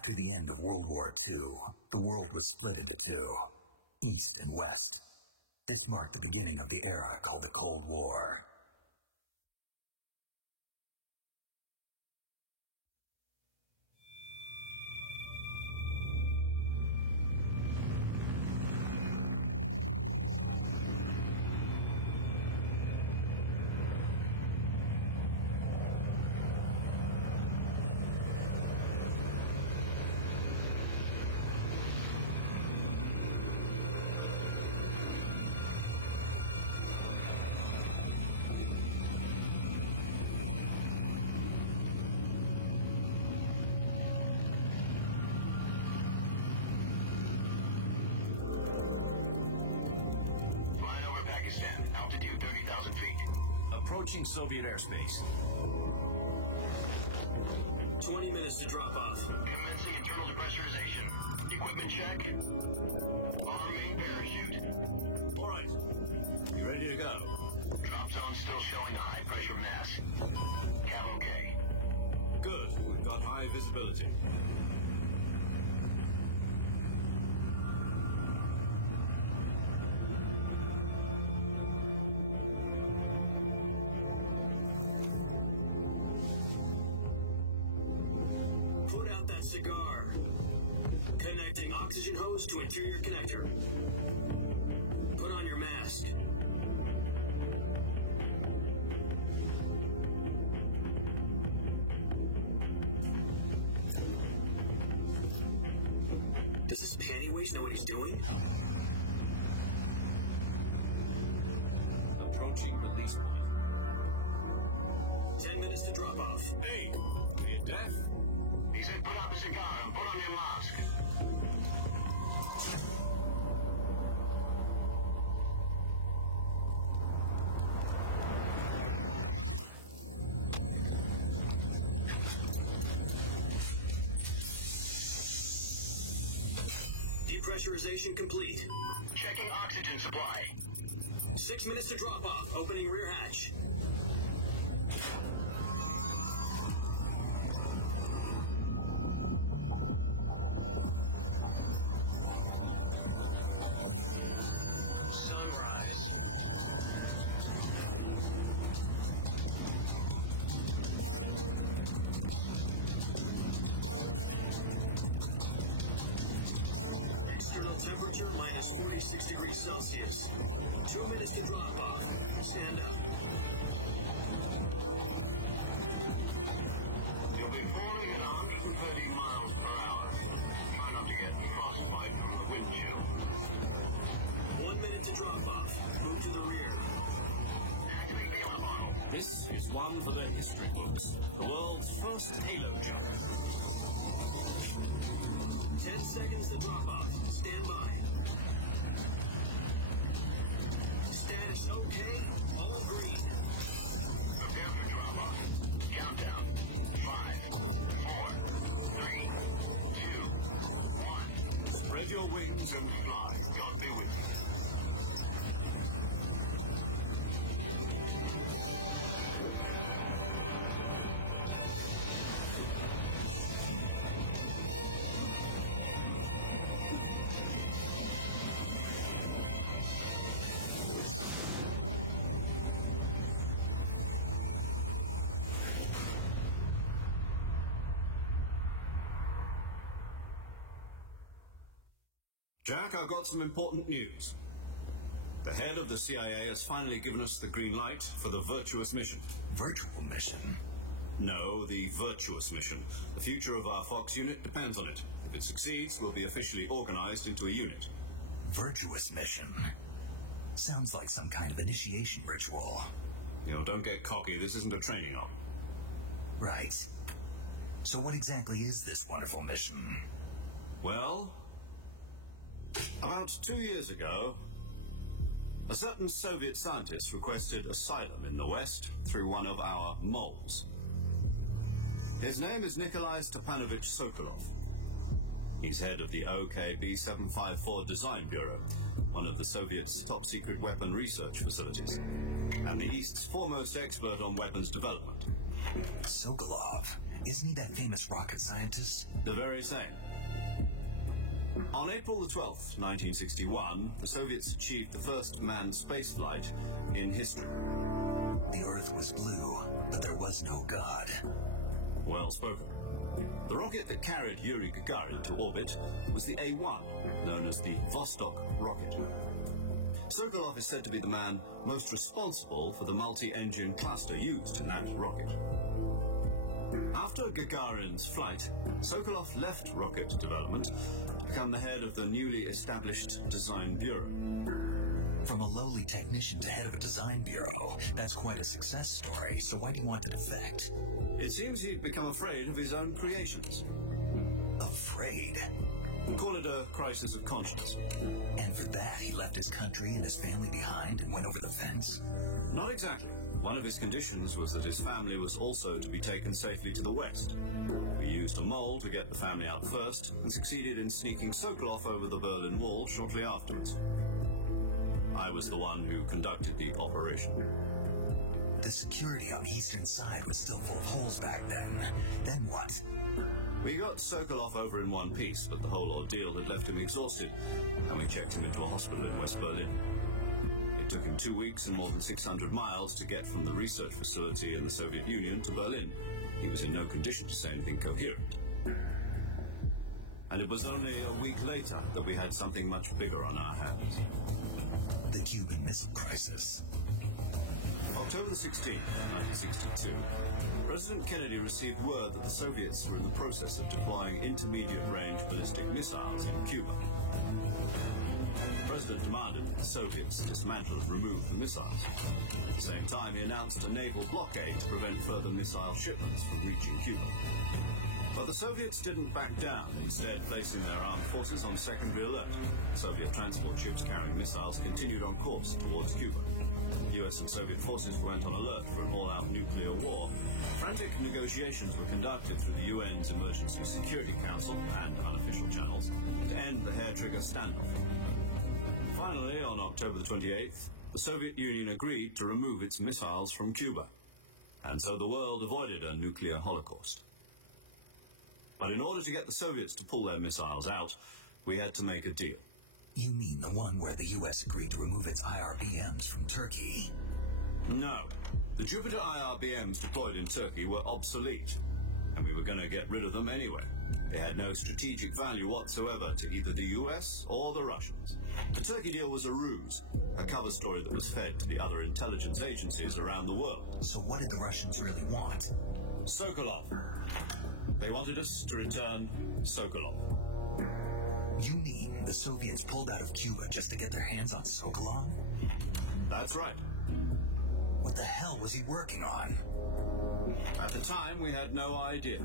After the end of World War II, the world was split into two, East and West. This marked the beginning of the era called the Cold War. Approaching Soviet airspace. 20 minutes to drop off. Commencing internal depressurization. Equipment check. Arm main parachute. All right. You ready to go? Drop zone still showing a high pressure mass. Cav okay. Good. We've got high visibility. Cigar. Connecting oxygen hose to interior connector. Put on your mask. Does this panty waste know what he's doing? Approaching release point. 10 minutes to drop off. Hey, are you deaf? He said put out the cigar and put on your mask. Depressurization complete. Checking oxygen supply. 6 minutes to drop off. Opening rear hatch. Temperature minus 46 degrees Celsius. 2 minutes to drop off. Stand up. You'll be falling at 130 miles per hour. Try not to get frostbite from the wind chill. 1 minute to drop off. Move to the rear. Activate the auto. This is one for the history books. The world's first halo jump. 10 seconds to drop off. Stand by. Status okay. All green. Prepare for drop off. Countdown. 5, 4, 3, 2, 1. Spread your wings And fly. God be with you. Jack, I've got some important news. The head of the CIA has finally given us the green light for the Virtuous mission. Virtual mission? No, the Virtuous mission. The future of our Fox unit depends on it. If it succeeds, we'll be officially organized into a unit. Virtuous mission? Sounds like some kind of initiation ritual. You know, don't get cocky. This isn't a training op. Right. So what exactly is this wonderful mission? Well, about 2 years ago, a certain Soviet scientist requested asylum in the West through one of our moles. His name is Nikolai Stepanovich Sokolov. He's head of the OKB-754 Design Bureau, one of the Soviets' top-secret weapon research facilities, and the East's foremost expert on weapons development. Sokolov. Isn't he that famous rocket scientist? The very same. On April the 12th, 1961, the Soviets achieved the first manned spaceflight in history. The Earth was blue, but there was no God. Well spoken. The rocket that carried Yuri Gagarin to orbit was the A-1, known as the Vostok rocket. Sokolov is said to be the man most responsible for the multi-engine cluster used in that rocket. After Gagarin's flight, Sokolov left rocket development to become the head of the newly established Design Bureau. From a lowly technician to head of a design bureau, that's quite a success story, so why do you want to defect? It seems he'd become afraid of his own creations. Afraid? Call it a crisis of conscience. And for that, he left his country and his family behind and went over the fence? Not exactly. One of his conditions was that his family was also to be taken safely to the west. We used a mole to get the family out first and succeeded in sneaking Sokolov over the Berlin Wall shortly afterwards. I was the one who conducted the operation. The security on the eastern side was still full of holes back then. Then what? We got Sokolov over in one piece, but the whole ordeal had left him exhausted, and we checked him into a hospital in West Berlin. It took him 2 weeks and more than 600 miles to get from the research facility in the Soviet Union to Berlin. He was in no condition to say anything coherent. And it was only a week later that we had something much bigger on our hands. The Cuban Missile Crisis. October the 16th, 1962, President Kennedy received word that the Soviets were in the process of deploying intermediate-range ballistic missiles in Cuba. The President demanded that the Soviets dismantle and remove the missiles. At the same time, he announced a naval blockade to prevent further missile shipments from reaching Cuba. But the Soviets didn't back down, instead placing their armed forces on secondary alert. Soviet transport ships carrying missiles continued on course towards Cuba. US and Soviet forces went on alert for an all-out nuclear war. Frantic negotiations were conducted through the UN's Emergency Security Council and unofficial channels to end the hair-trigger standoff. Finally, on October the 28th, the Soviet Union agreed to remove its missiles from Cuba. And so the world avoided a nuclear holocaust. But in order to get the Soviets to pull their missiles out, we had to make a deal. You mean the one where the U.S. agreed to remove its IRBMs from Turkey? No. The Jupiter IRBMs deployed in Turkey were obsolete, and we were going to get rid of them anyway. They had no strategic value whatsoever to either the U.S. or the Russians. The Turkey deal was a ruse, a cover story that was fed to the other intelligence agencies around the world. So what did the Russians really want? Sokolov. They wanted us to return Sokolov. You mean the Soviets pulled out of Cuba just to get their hands on Sokolov? That's right. What the hell was he working on? At the time, we had no idea.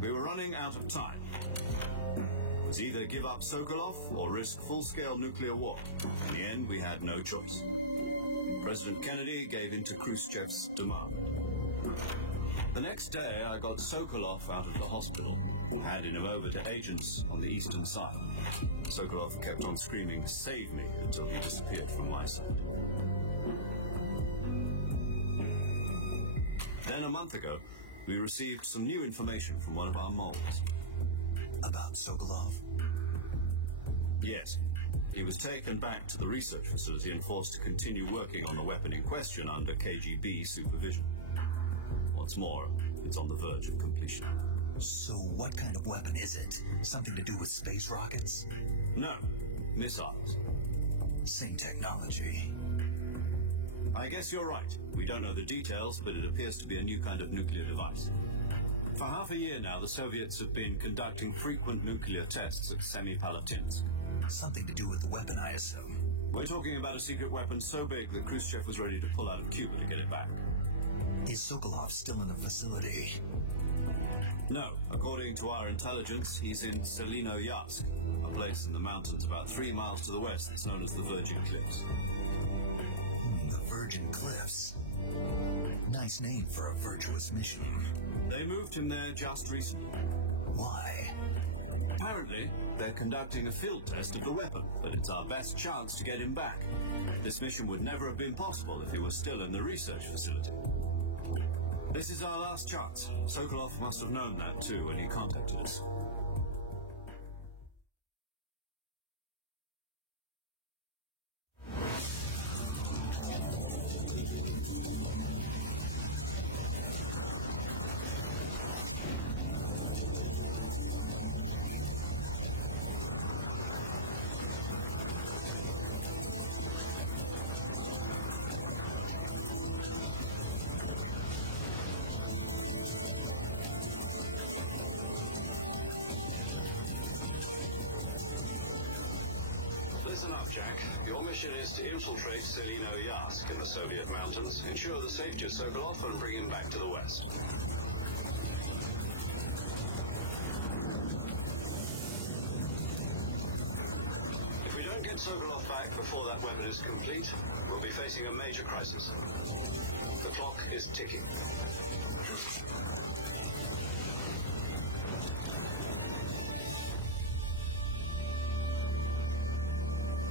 We were running out of time. It was either give up Sokolov or risk full-scale nuclear war. In the end, we had no choice. President Kennedy gave in to Khrushchev's demand. The next day, I got Sokolov out of the hospital, handing him over to agents on the eastern side. Sokolov kept on screaming, "Save me," until he disappeared from my side. Then a month ago, we received some new information from one of our moles. About Sokolov? Yes. He was taken back to the research facility and forced to continue working on the weapon in question under KGB supervision. What's more, it's on the verge of completion. So what kind of weapon is it? Something to do with space rockets? No, missiles. Same technology. I guess you're right. We don't know the details, but it appears to be a new kind of nuclear device. For half a year now, the Soviets have been conducting frequent nuclear tests at Semipalatinsk. Something to do with the weapon, I assume. We're talking about a secret weapon so big that Khrushchev was ready to pull out of Cuba to get it back. Is Sokolov still in the facility? No. According to our intelligence, he's in Selinoyarsk, a place in the mountains about 3 miles to the west that's known as the Virgin Cliffs. The Virgin Cliffs. Nice name for a virtuous mission. They moved him there just recently. Why? Apparently, they're conducting a field test of the weapon, but it's our best chance to get him back. This mission would never have been possible if he was still in the research facility. This is our last chance. Sokolov must have known that too when he contacted us. Listen up, Jack. Your mission is to infiltrate Selino-Yarsk in the Soviet mountains, ensure the safety of Sokolov, and bring him back to the West. If we don't get Sokolov back before that weapon is complete, we'll be facing a major crisis. The clock is ticking.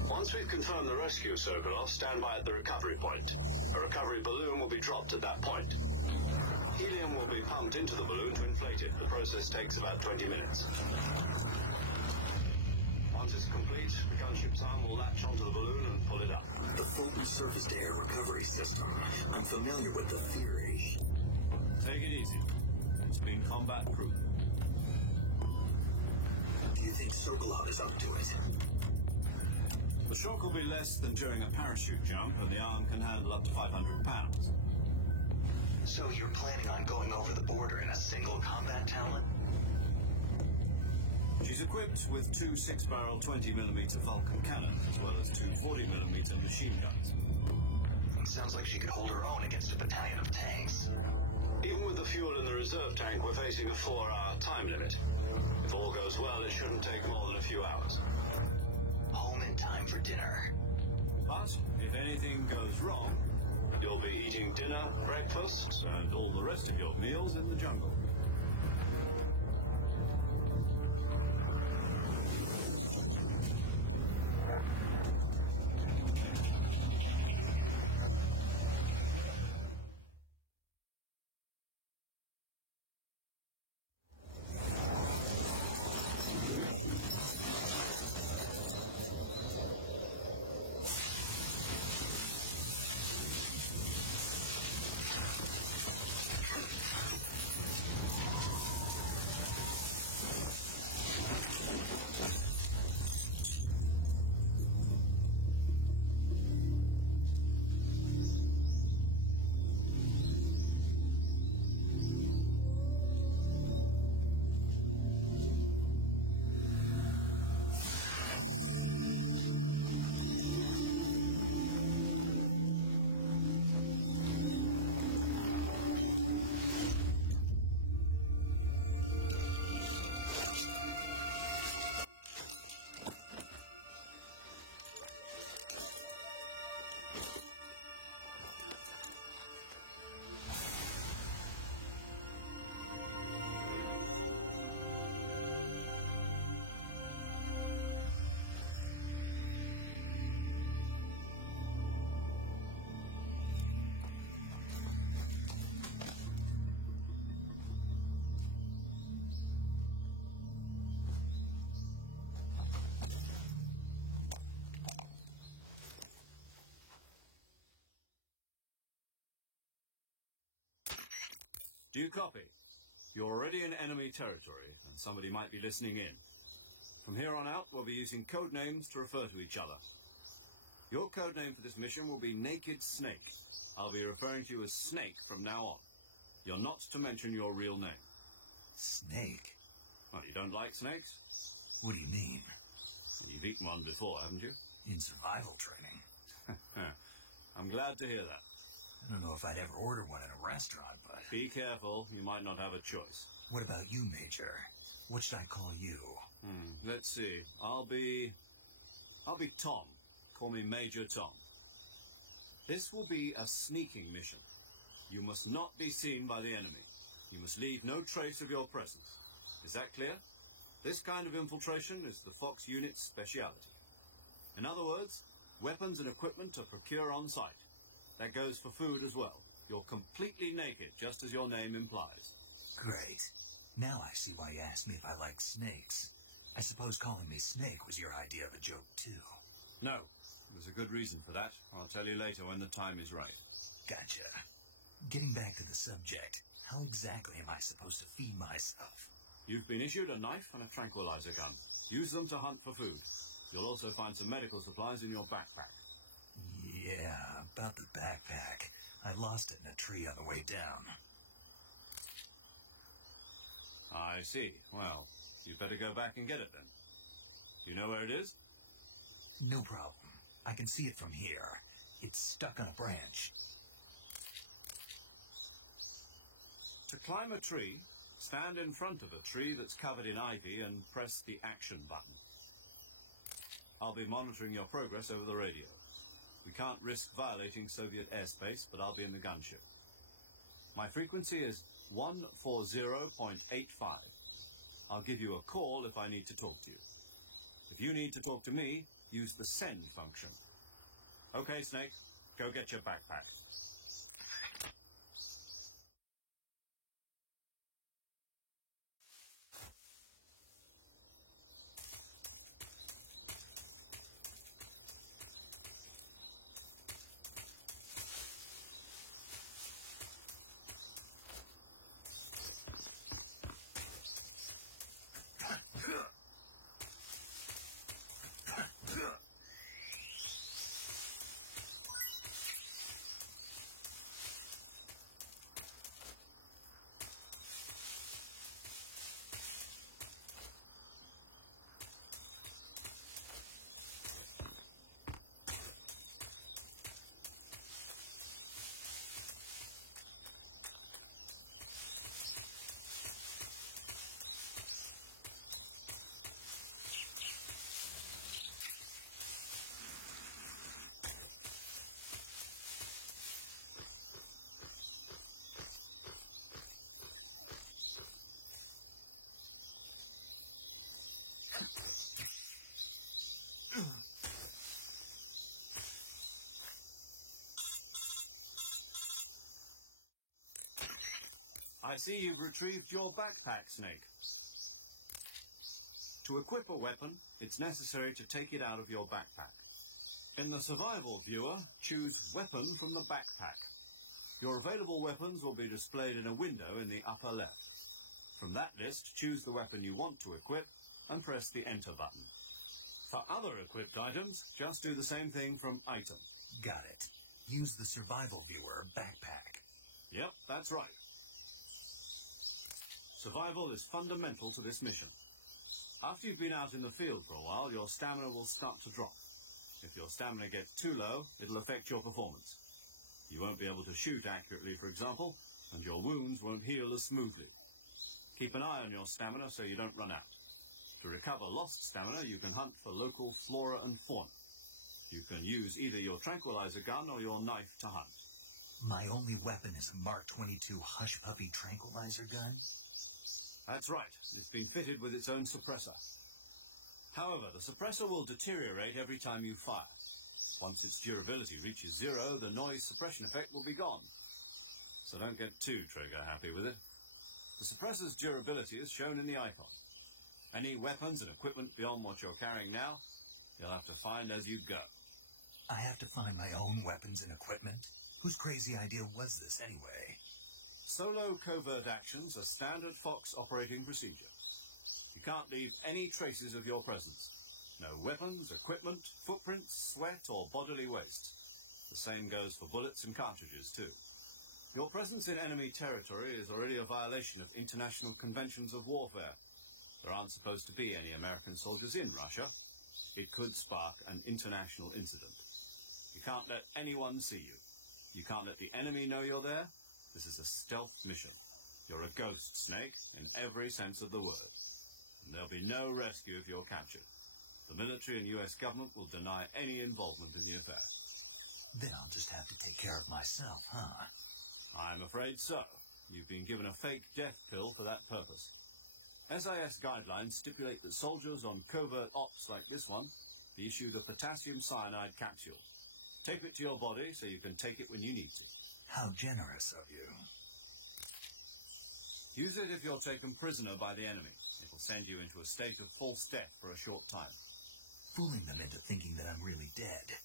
Once we've confirmed the rescue of Sokolov, stand by at the recovery point. A recovery balloon will be dropped at that point. Helium will be pumped into the balloon to inflate it. The process takes about 20 minutes. Once it's complete, the gunship's arm will latch onto the balloon and pull it up. The Fulton surface-to-air recovery system. I'm familiar with the theory. Take it easy. It's been combat-proven. Do you think Sokolov is up to it? The shock will be less than during a parachute jump, and the arm can handle up to 500 pounds. So you're planning on going over the border in a single combat talent? She's equipped with two 6-barrel 20mm Vulcan cannons, as well as two 40mm machine guns. Sounds like she could hold her own against a battalion of tanks. Even with the fuel in the reserve tank, we're facing a 4-hour time limit. If all goes well, it shouldn't take more than a few hours. Home in time for dinner. But if anything goes wrong, You'll be eating dinner, breakfast, and all the rest of your meals in the jungle. Do you copy? You're already in enemy territory, and somebody might be listening in. From here on out, we'll be using code names to refer to each other. Your code name for this mission will be Naked Snake. I'll be referring to you as Snake from now on. You're not to mention your real name. Snake? Well, you don't like snakes? What do you mean? You've eaten one before, haven't you? In survival training. I'm glad to hear that. I don't know if I'd ever order one in a restaurant, but... Be careful, you might not have a choice. What about you, Major? What should I call you? Let's see. I'll be Tom. Call me Major Tom. This will be a sneaking mission. You must not be seen by the enemy. You must leave no trace of your presence. Is that clear? This kind of infiltration is the Fox unit's speciality. In other words, weapons and equipment are procured on site. That goes for food as well. You're completely naked, just as your name implies. Great. Now I see why you asked me if I like snakes. I suppose calling me Snake was your idea of a joke, too. No, there's a good reason for that. I'll tell you later when the time is right. Gotcha. Getting back to the subject, how exactly am I supposed to feed myself? You've been issued a knife and a tranquilizer gun. Use them to hunt for food. You'll also find some medical supplies in your backpack. Yeah, about the backpack. I lost it in a tree on the way down. I see. Well, you'd better go back and get it then. You know where it is? No problem. I can see it from here. It's stuck on a branch. To climb a tree, stand in front of a tree that's covered in ivy and press the action button. I'll be monitoring your progress over the radio. We can't risk violating Soviet airspace, but I'll be in the gunship. My frequency is 140.85. I'll give you a call if I need to talk to you. If you need to talk to me, use the send function. Okay, Snake, go get your backpack. I see you've retrieved your backpack, Snake. To equip a weapon, it's necessary to take it out of your backpack. In the survival viewer, choose Weapon from the backpack. Your available weapons will be displayed in a window in the upper left. From that list, choose the weapon you want to equip and press the Enter button. For other equipped items, just do the same thing from Item. Got it. Use the survival viewer backpack. Yep, that's right. Survival is fundamental to this mission. After you've been out in the field for a while, your stamina will start to drop. If your stamina gets too low, it'll affect your performance. You won't be able to shoot accurately, for example, and your wounds won't heal as smoothly. Keep an eye on your stamina so you don't run out. To recover lost stamina, you can hunt for local flora and fauna. You can use either your tranquilizer gun or your knife to hunt. My only weapon is a Mark 22 Hush Puppy tranquilizer gun? That's right. It's been fitted with its own suppressor. However, the suppressor will deteriorate every time you fire. Once its durability reaches 0, the noise suppression effect will be gone. So don't get too trigger-happy with it. The suppressor's durability is shown in the icon. Any weapons and equipment beyond what you're carrying now, you'll have to find as you go. I have to find my own weapons and equipment? Whose crazy idea was this, anyway? Solo covert actions are standard Fox operating procedure. You can't leave any traces of your presence. No weapons, equipment, footprints, sweat, or bodily waste. The same goes for bullets and cartridges, too. Your presence in enemy territory is already a violation of international conventions of warfare. There aren't supposed to be any American soldiers in Russia. It could spark an international incident. You can't let anyone see you. You can't let the enemy know you're there. This is a stealth mission. You're a ghost, Snake, in every sense of the word. And there'll be no rescue if you're captured. The military and U.S. government will deny any involvement in the affair. Then I'll just have to take care of myself, huh? I'm afraid so. You've been given a fake death pill for that purpose. SIS guidelines stipulate that soldiers on covert ops like this one be issued a potassium cyanide capsule. Tape it to your body so you can take it when you need to. How generous of you. Use it if you're taken prisoner by the enemy. It will send you into a state of false death for a short time. Fooling them into thinking that I'm really dead.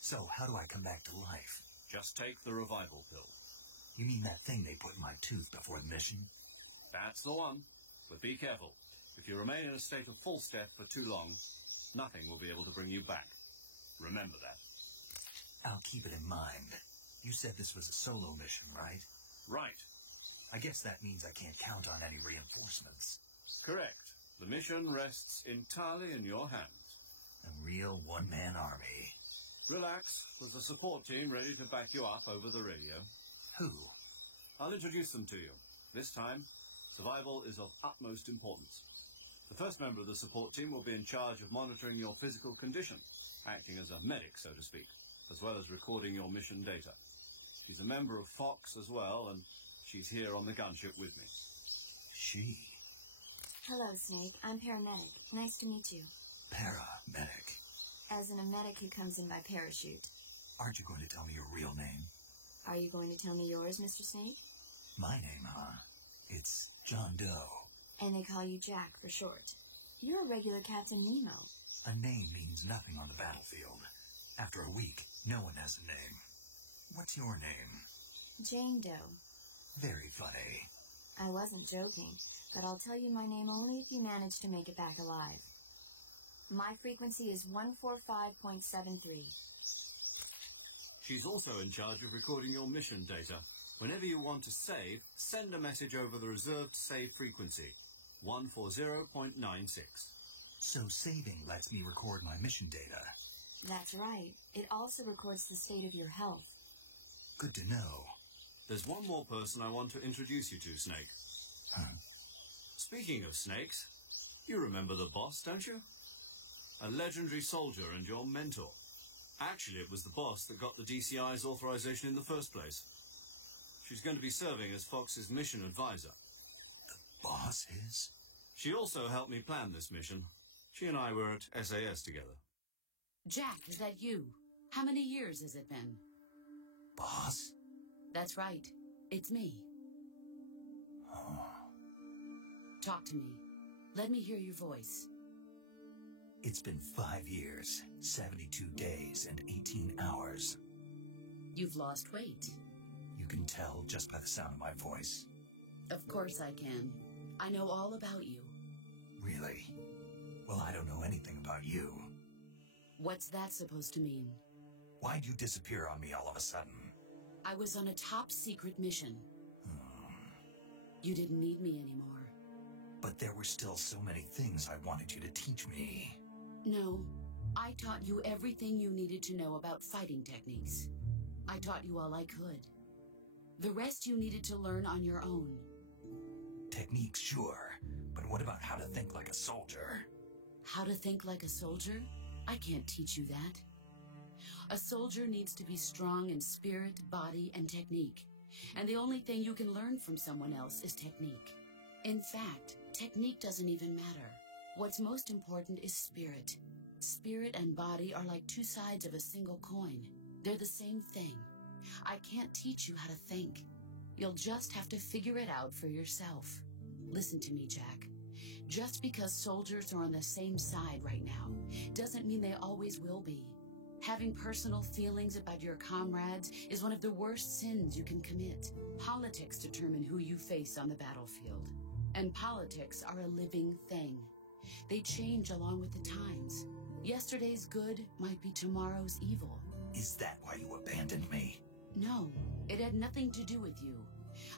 So, how do I come back to life? Just take the revival pill. You mean that thing they put in my tooth before the mission? That's the one. But be careful. If you remain in a state of false death for too long, nothing will be able to bring you back. Remember that. I'll keep it in mind. You said this was a solo mission, right? Right. I guess that means I can't count on any reinforcements. Correct. The mission rests entirely in your hands. A real one-man army. Relax. There's a support team ready to back you up over the radio. Who? I'll introduce them to you. This time, survival is of utmost importance. The first member of the support team will be in charge of monitoring your physical condition, acting as a medic, so to speak, as well as recording your mission data. She's a member of Fox as well, and she's here on the gunship with me. She? Hello, Snake. I'm Paramedic. Nice to meet you. Paramedic. As in a medic who comes in by parachute. Aren't you going to tell me your real name? Are you going to tell me yours, Mr. Snake? My name, huh? It's John Doe. And they call you Jack for short. You're a regular Captain Nemo. A name means nothing on the battlefield. After a week, no one has a name. What's your name? Jane Doe. Very funny. I wasn't joking, but I'll tell you my name only if you manage to make it back alive. My frequency is 145.73. She's also in charge of recording your mission data. Whenever you want to save, send a message over the reserved save frequency, 140.96. So saving lets me record my mission data. That's right. It also records the state of your health. Good to know. There's one more person I want to introduce you to, Snake. Huh? Speaking of snakes, you remember the boss, don't you? A legendary soldier and your mentor. Actually, it was the boss that got the DCI's authorization in the first place. She's going to be serving as Fox's mission advisor. The boss is? She also helped me plan this mission. She and I were at SAS together. Jack, is that you? How many years has it been? Boss? That's right. It's me. Oh. Talk to me. Let me hear your voice. It's been 5 years, 72 days, and 18 hours. You've lost weight. You can tell just by the sound of my voice. Of course I can. I know all about you. Really? Well, I don't know anything about you. What's that supposed to mean? Why'd you disappear on me all of a sudden? I was on a top-secret mission. You didn't need me anymore. But there were still so many things I wanted you to teach me. No, I taught you everything you needed to know about fighting techniques. I taught you all I could. The rest you needed to learn on your own. Techniques, sure. But what about how to think like a soldier? How to think like a soldier? I can't teach you that. A soldier needs to be strong in spirit, body, and technique. And the only thing you can learn from someone else is technique. In fact, technique doesn't even matter. What's most important is spirit. Spirit and body are like two sides of a single coin. They're the same thing. I can't teach you how to think. You'll just have to figure it out for yourself. Listen to me, Jack. Just because soldiers are on the same side right now doesn't mean they always will be. Having personal feelings about your comrades is one of the worst sins you can commit. Politics determine who you face on the battlefield. And politics are a living thing. They change along with the times. Yesterday's good might be tomorrow's evil. Is that why you abandoned me? No, it had nothing to do with you.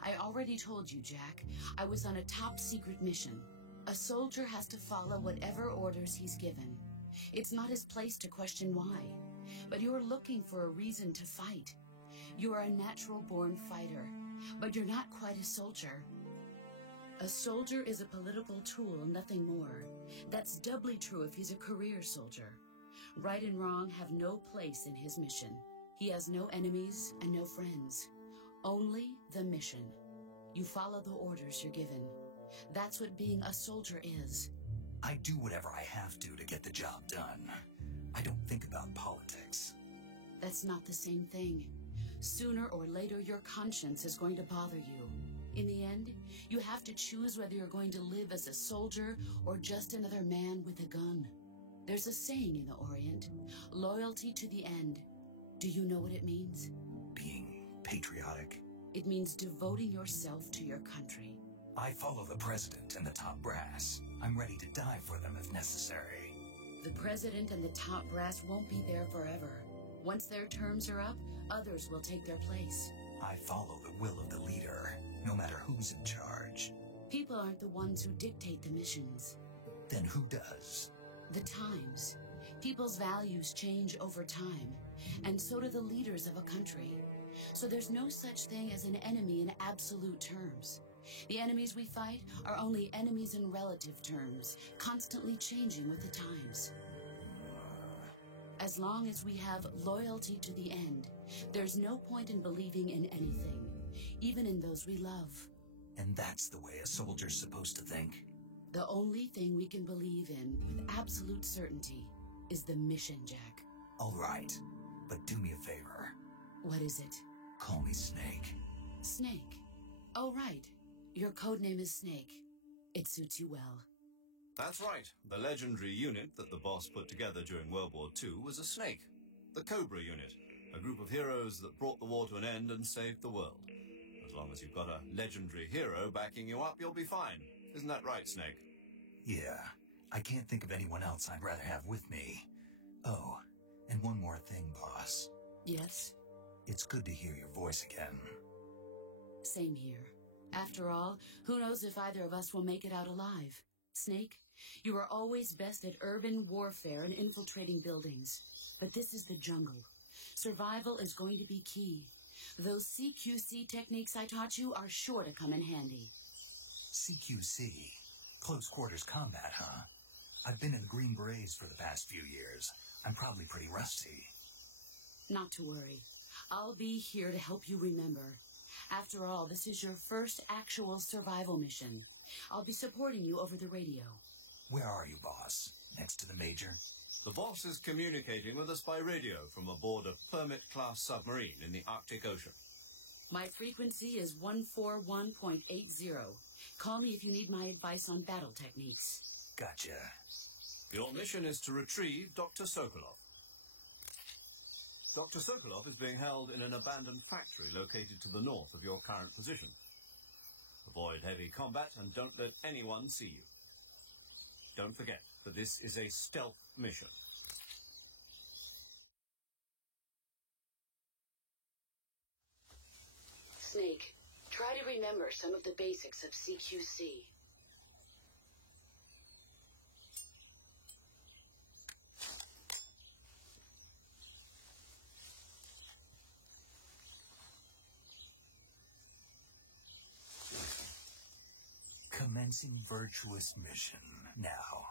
I already told you, Jack. I was on a top-secret mission. A soldier has to follow whatever orders he's given. It's not his place to question why. But you're looking for a reason to fight. You are a natural-born fighter, but you're not quite a soldier. A soldier is a political tool, nothing more. That's doubly true if he's a career soldier. Right and wrong have no place in his mission. He has no enemies and no friends. Only the mission. You follow the orders you're given. That's what being a soldier is. I do whatever I have to get the job done. I don't think about politics. That's not the same thing. Sooner or later, your conscience is going to bother you. In the end, you have to choose whether you're going to live as a soldier or just another man with a gun. There's a saying in the Orient, loyalty to the end. Do you know what it means? Being patriotic. It means devoting yourself to your country. I follow the president and the top brass. I'm ready to die for them if necessary. The president and the top brass won't be there forever. Once their terms are up, others will take their place. I follow the will of the leader, no matter who's in charge. People aren't the ones who dictate the missions. Then who does? The times. People's values change over time, and so do the leaders of a country. So there's no such thing as an enemy in absolute terms. The enemies we fight are only enemies in relative terms, constantly changing with the times. As long as we have loyalty to the end, there's no point in believing in anything, even in those we love. And that's the way a soldier's supposed to think? The only thing we can believe in with absolute certainty is the mission, Jack. All right, but do me a favor. What is it? Call me Snake. Snake. Oh, right. Your code name is Snake. It suits you well. That's right. The legendary unit that the boss put together during World War II was a snake. The Cobra unit, a group of heroes that brought the war to an end and saved the world. As long as you've got a legendary hero backing you up, you'll be fine. Isn't that right, Snake? Yeah, I can't think of anyone else I'd rather have with me. Oh, and one more thing, boss. Yes? It's good to hear your voice again. Same here. After all, who knows if either of us will make it out alive? Snake, you are always best at urban warfare and infiltrating buildings. But this is the jungle. Survival is going to be key. Those CQC techniques I taught you are sure to come in handy. CQC? Close quarters combat, huh? I've been in the Green Berets for the past few years. I'm probably pretty rusty. Not to worry. I'll be here to help you remember. After all, this is your first actual survival mission. I'll be supporting you over the radio. Where are you, boss? Next to the Major? The boss is communicating with us by radio from aboard a Permit-class submarine in the Arctic Ocean. My frequency is 141.80. Call me if you need my advice on battle techniques. Gotcha. Your mission is to retrieve Dr. Sokolov. Dr. Sokolov is being held in an abandoned factory located to the north of your current position. Avoid heavy combat and don't let anyone see you. Don't forget that this is a stealth mission. Snake, try to remember some of the basics of CQC. Commencing virtuous mission now.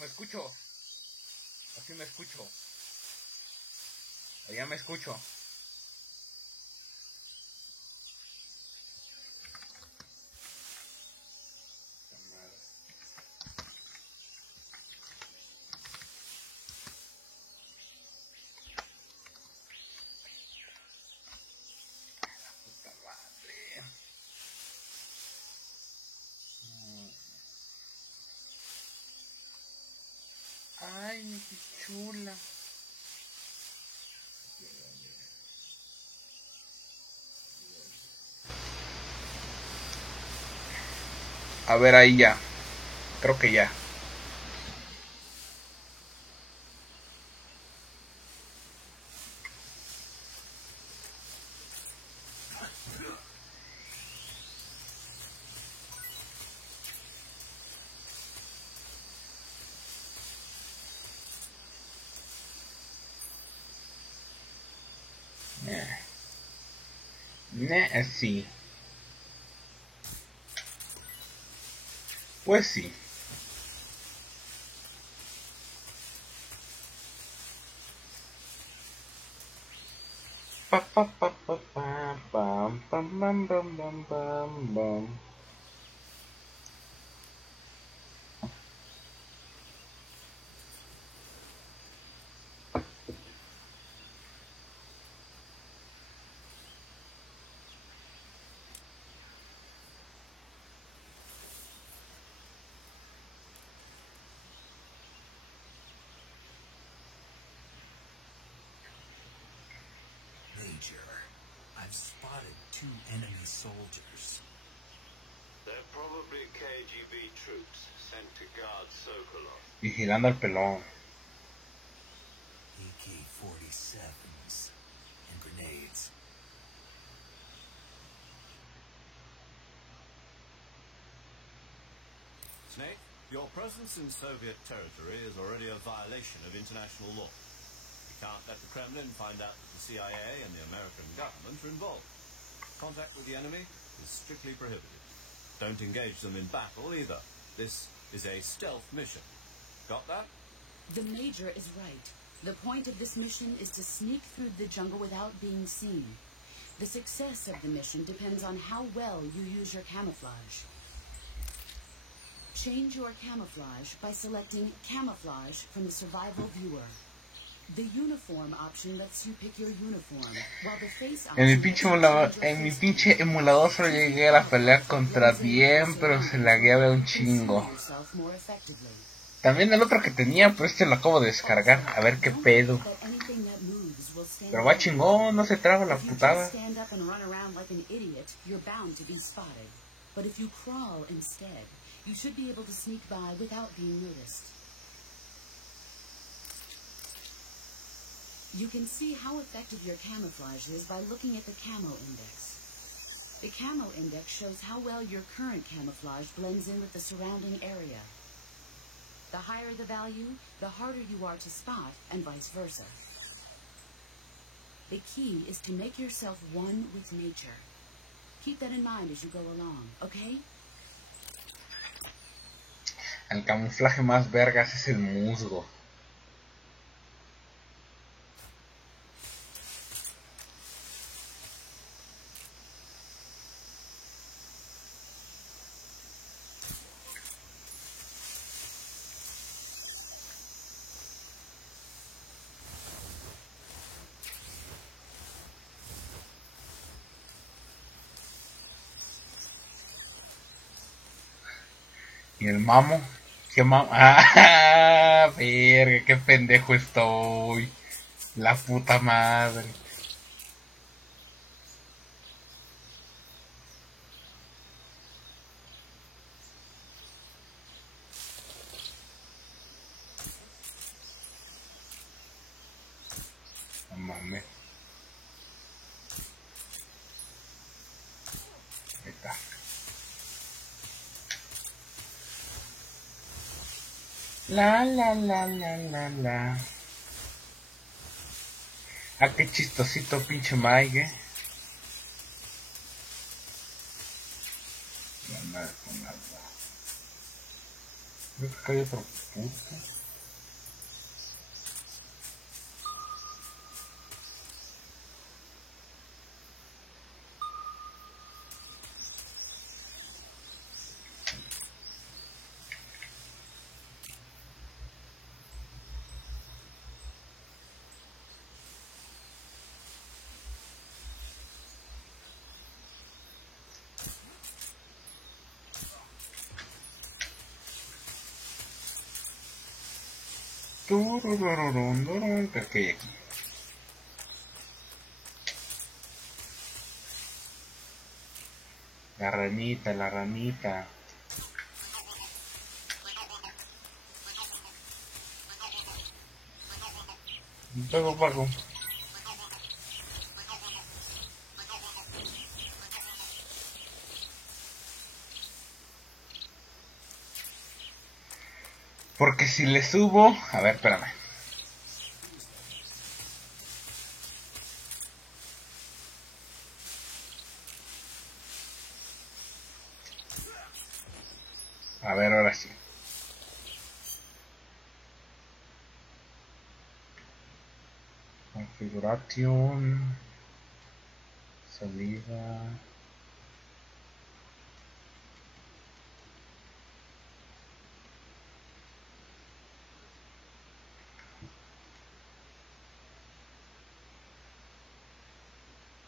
me escucho. Así me escucho. Ya me escucho. Ay, qué chula. A ver, ahí ya. Creo que ya. Sí. Pues sí. Pa pa pa pa pa pam pam pam pam pam pam pam. Major, I've spotted 2 enemy soldiers. They're probably KGB troops sent to guard Sokolov. Vigilando al pelón. AK-47s and grenades. Snake, your presence in Soviet territory is already a violation of international law. We can't let the Kremlin find out that the CIA and the American government are involved. Contact with the enemy is strictly prohibited. Don't engage them in battle either. This is a stealth mission. Got that? The Major is right. The point of this mission is to sneak through the jungle without being seen. The success of the mission depends on how well you use your camouflage. Change your camouflage by selecting Camouflage from the Survival Viewer. The uniform option lets you pick your uniform, while the face option En mi pinche emulador solo llegué a la pelea contra Diem, pero se lagueaba un chingo. También el otro que tenía, pero este lo acabo de descargar, a ver qué pedo. Pero va chingón, no se traba la putada. But if you crawl instead, you should be able to sneak by without being noticed. You can see how effective your camouflage is by looking at the camo index. The camo index shows how well your current camouflage blends in with the surrounding area. The higher the value, the harder you are to spot, and vice versa. The key is to make yourself one with nature. Keep that in mind as you go along, okay? El camuflaje más vergas es el musgo. ¿Y el mamo? ¿Qué mamo? ¡Ah! Verga, qué pendejo estoy. La puta madre. No mames. Ahí está. La. Ah, qué chistosito pinche Mike, Creo que hay otro puto. ¿Qué hay aquí? La ranita, la ranita. Pago, pago. Porque si le subo... A ver, espérame. A ver, ahora sí. Configuración. Salida.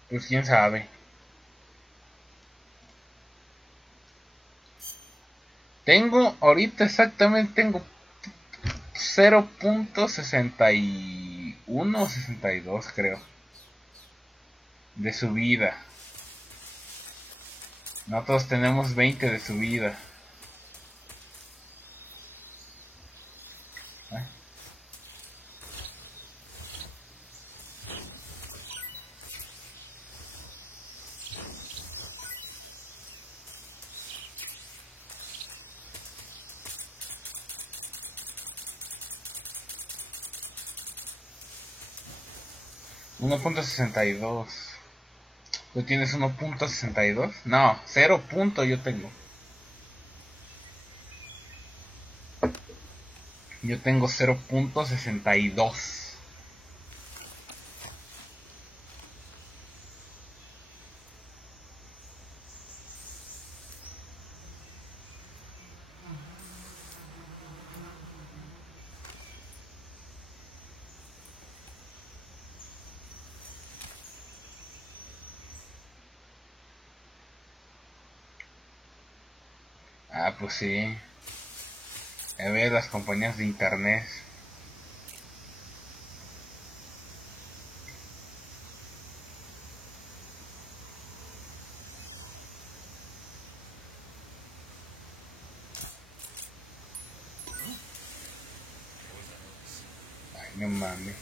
Pues quién sabe. Tengo, ahorita exactamente tengo 0.61 o 62 creo. De subida. Nosotros tenemos 20 de subida. ¿Eh? .62. ¿Tú tienes 1.62? No, 0. Yo tengo. Yo tengo 0.62. Ah, pues sí. Ve las compañías de internet. Ay, no mames.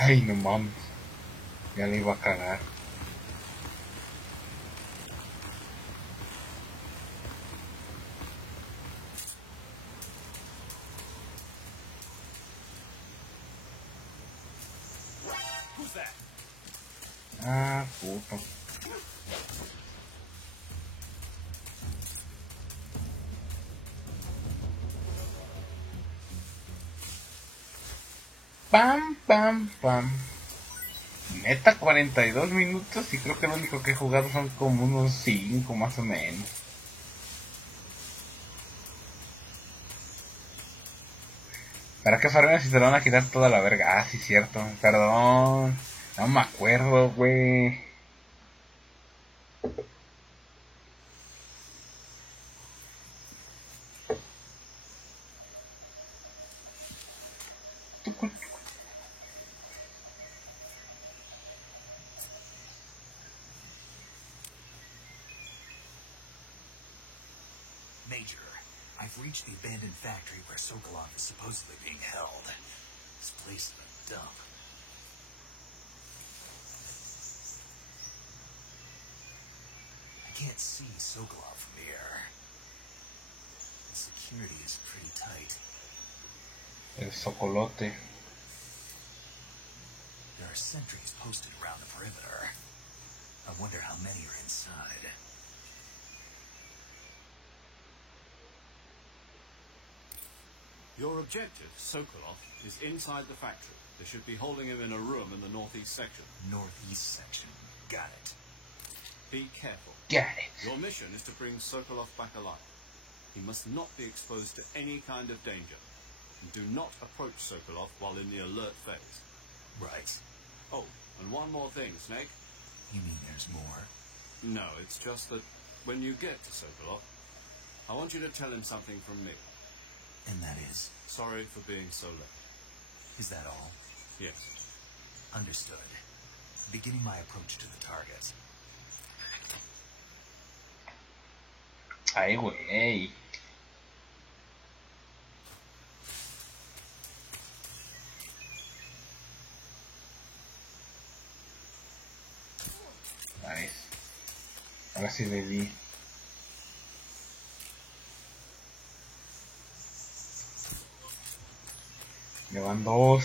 Ay, no mames. Ya le iba a cagar. Ah, puto. Pam, pam, pam. Neta, 42 minutos y creo que lo único que he jugado son como unos 5 más o menos. ¿Para qué farmeas si te lo van a quitar toda la verga? Ah, sí, cierto. Perdón. No me acuerdo, güey. Major, I've reached the abandoned factory where Sokolov is supposedly being held. This place is a dump. I can't see Sokolov from here. The security is pretty tight. El socolote. There are sentries posted around the perimeter. I wonder how many are inside. Your objective, Sokolov, is inside the factory. They should be holding him in a room in the northeast section. Northeast section. Got it. Be careful. Got it. Your mission is to bring Sokolov back alive. He must not be exposed to any kind of danger. And do not approach Sokolov while in the alert phase. Right. Oh, and one more thing, Snake. You mean there's more? No, it's just that when you get to Sokolov, I want you to tell him something from me. And that is? Sorry for being so late. Is that all? Yes. Understood. Beginning my approach to the target. Ay, güey. Nice. Ahora sí le di. Le van dos.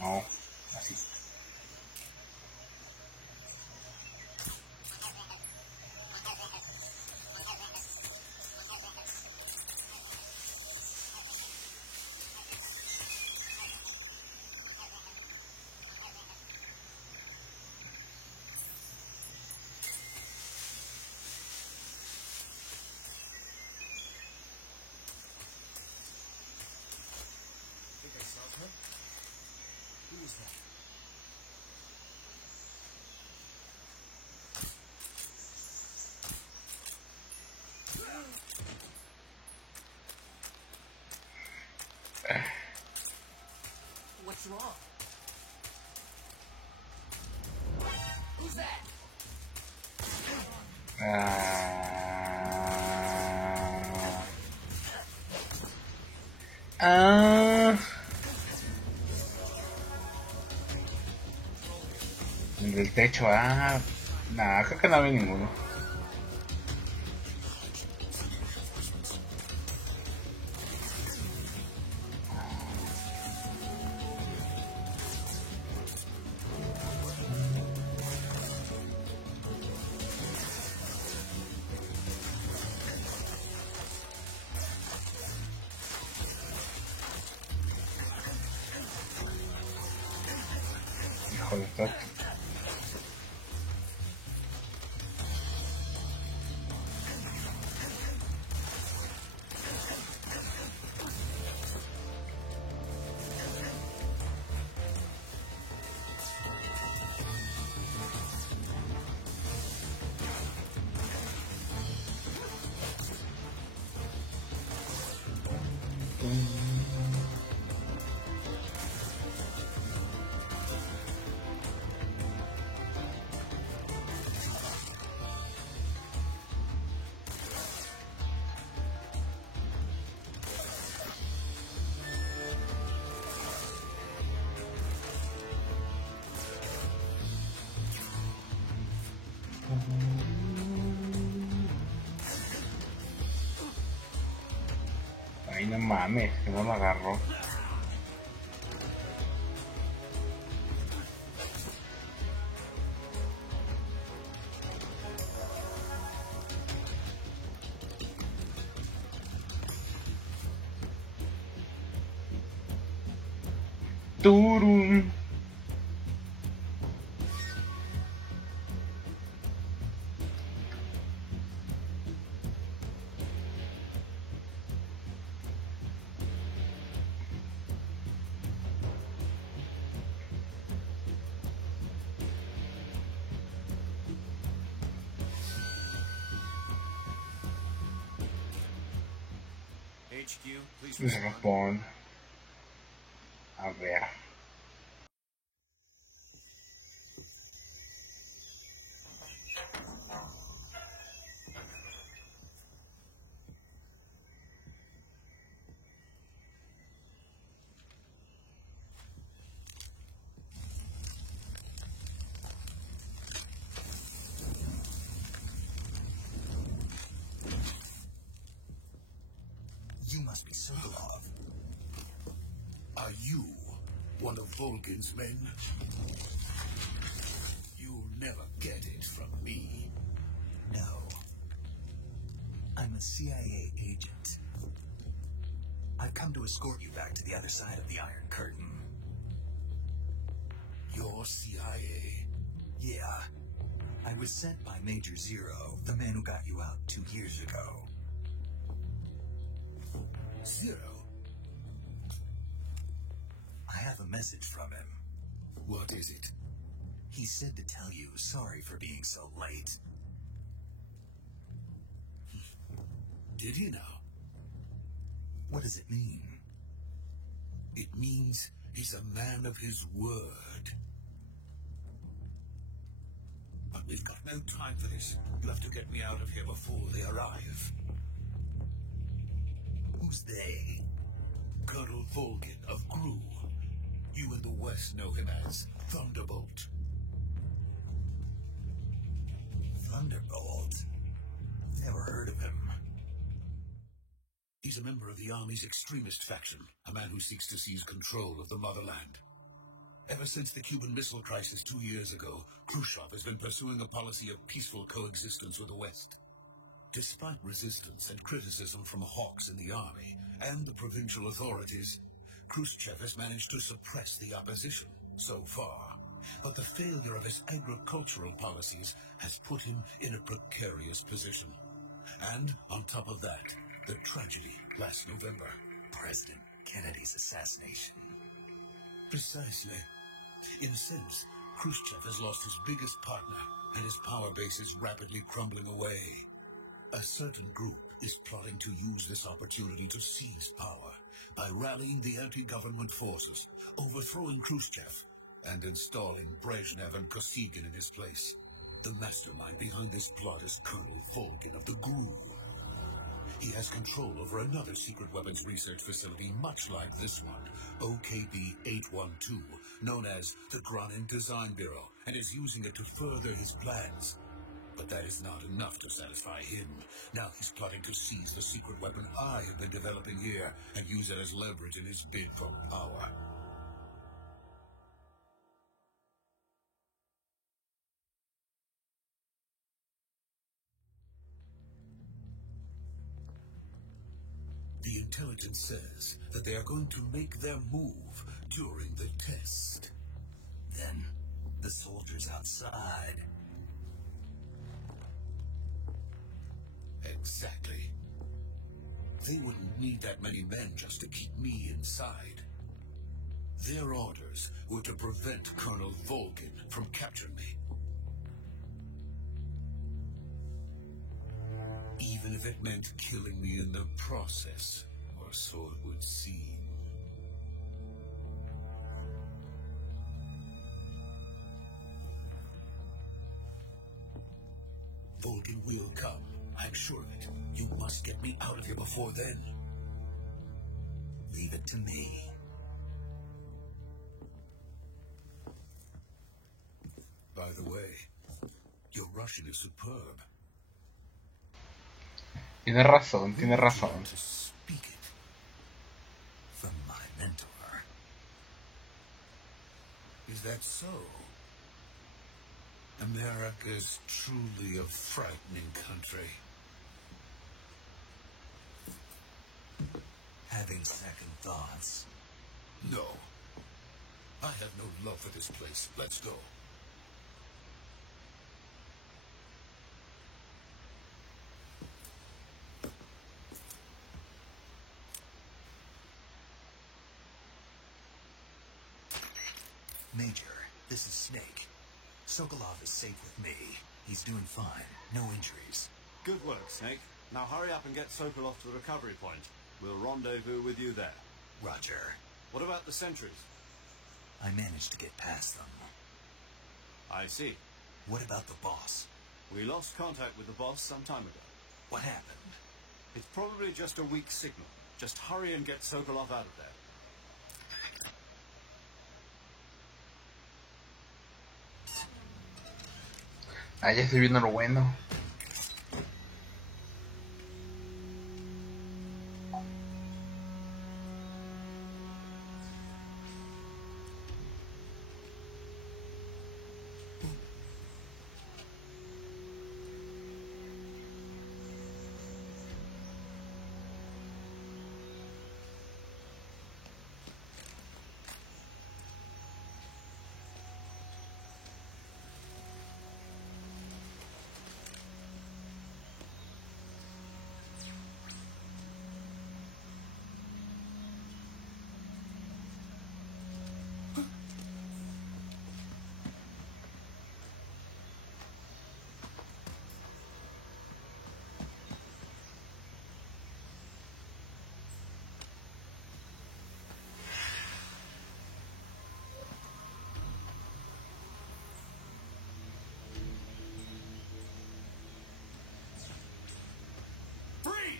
No, así. What's wrong? Who's that? El del techo, nah, creo que no había ninguno. Hijo de todo. Ay, no mames, que no lo agarró. Turun. HQ, please Respond. A ver. You must be Sokolov. Are you one of Volgin's men? You'll never get it from me. No. I'm a CIA agent. I've come to escort you back to the other side of the Iron Curtain. You're CIA? Yeah. I was sent by Major Zero, the man who got you out 2 years ago. Zero? I have a message from him. What is it? He said to tell you sorry for being so late. Did he now? What does it mean? It means he's a man of his word. But we've got no time for this. You'll have to get me out of here before they arrive. Who's they? Colonel Volgin of GRU. You in the West know him as Thunderbolt. Thunderbolt? Never heard of him. He's a member of the Army's extremist faction, a man who seeks to seize control of the motherland. Ever since the Cuban Missile Crisis 2 years ago, Khrushchev has been pursuing a policy of peaceful coexistence with the West. Despite resistance and criticism from hawks in the Army and the provincial authorities, Khrushchev has managed to suppress the opposition so far. But the failure of his agricultural policies has put him in a precarious position. And on top of that, the tragedy last November. President Kennedy's assassination. Precisely. In a sense, Khrushchev has lost his biggest partner, and his power base is rapidly crumbling away. A certain group is plotting to use this opportunity to seize power by rallying the anti-government forces, overthrowing Khrushchev, and installing Brezhnev and Kosygin in his place. The mastermind behind this plot is Colonel Volgin of the GRU. He has control over another secret weapons research facility much like this one, OKB-812, known as the Granin Design Bureau, and is using it to further his plans. But that is not enough to satisfy him. Now he's plotting to seize the secret weapon I have been developing here and use it as leverage in his bid for power. The intelligence says that they are going to make their move during the test. Then, the soldiers outside. Exactly. They wouldn't need that many men just to keep me inside. Their orders were to prevent Colonel Volgin from capturing me. Even if it meant killing me in the process, or so it would seem. Volgin will come, I'm sure of it. You must get me out of here before then. Leave it to me. By the way, your Russian is superb. Tiene razón, tiene razón. To speak it. From my mentor. Is that so? America's truly a frightening country. Having second thoughts. No. I have no love for this place. Let's go. Major, this is Snake. Sokolov is safe with me. He's doing fine. No injuries. Good work, Snake. Now hurry up and get Sokolov to the recovery point. We'll rendezvous with you there. Roger. What about the sentries? I managed to get past them. I see. What about the boss? We lost contact with the boss some time ago. What happened? It's probably just a weak signal. Just hurry and get Sokolov out of there. Ah, ya estoy viendo lo bueno.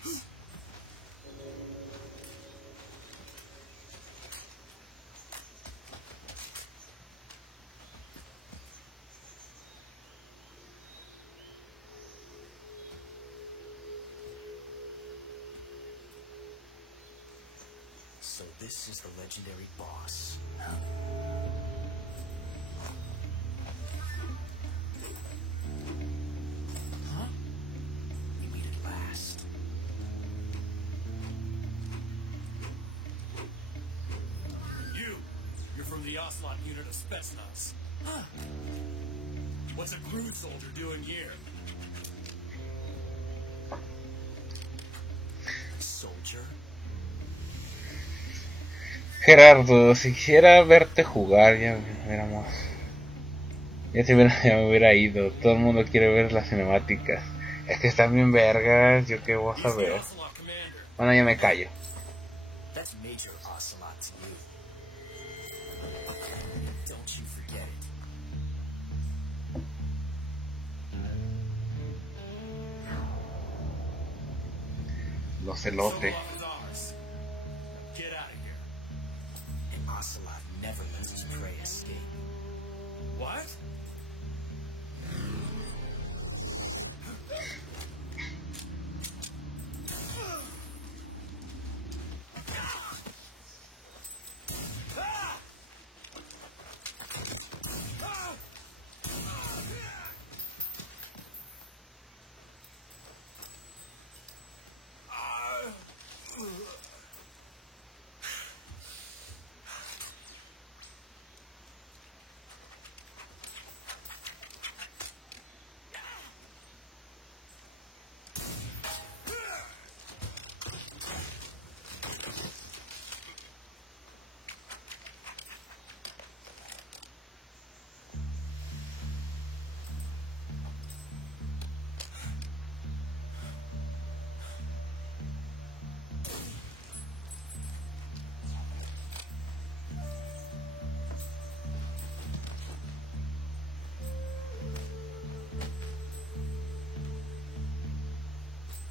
please. So this is the legendary boss. Huh? We meet at last. You're from the Ocelot unit of Spetsnaz. Huh. What's a crew soldier doing here? Soldier? Gerardo, si quisiera verte jugar, ya me hubiera ido. Todo el mundo quiere ver las cinemáticas. Es que están bien vergas, yo qué voy a saber. Bueno, ya me callo. That's Major Ocelot to you. Don't you forget it. Los elotes. Get out of here. And Ocelot never lets his prey escape. What?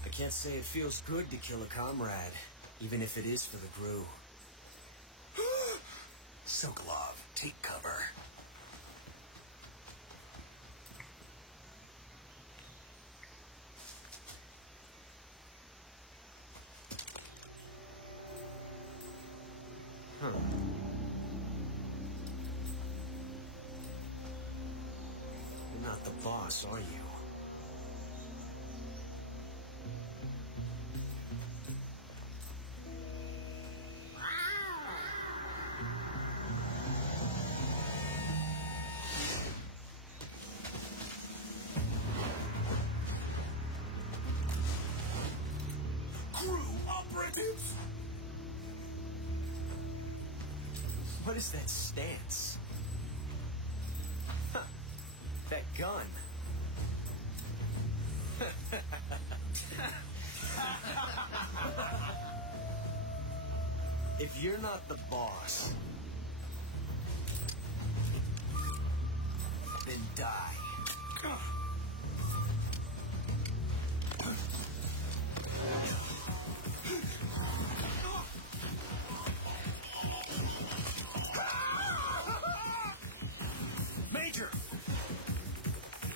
I can't say it feels good to kill a comrade, even if it is for the Gru. Sokolov, take cover. Huh. You're not the boss, are you? What is that stance? Huh. That gun. If you're not the boss, then die. Major!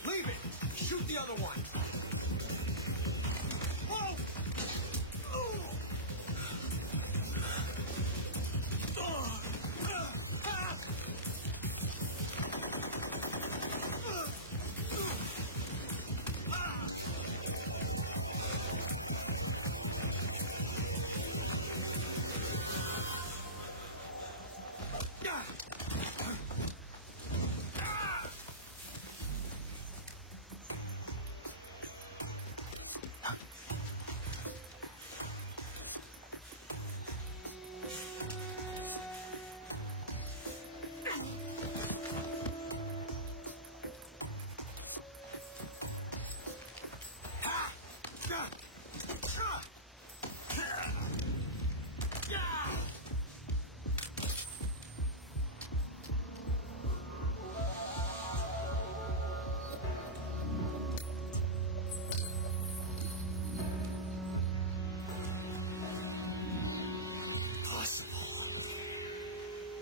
Leave it! Shoot the other one! Whoa!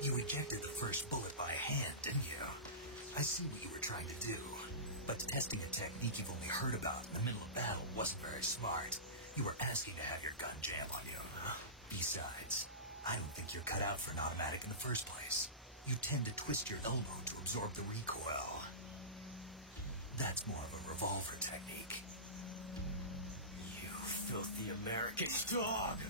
You ejected the first bullet by hand, didn't you? I see what you were trying to do. But testing a technique you've only heard about in the middle of battle wasn't very smart. You were asking to have your gun jam on you. Besides, I don't think you're cut out for an automatic in the first place. You tend to twist your elbow to absorb the recoil. That's more of a revolver technique. You filthy American dog!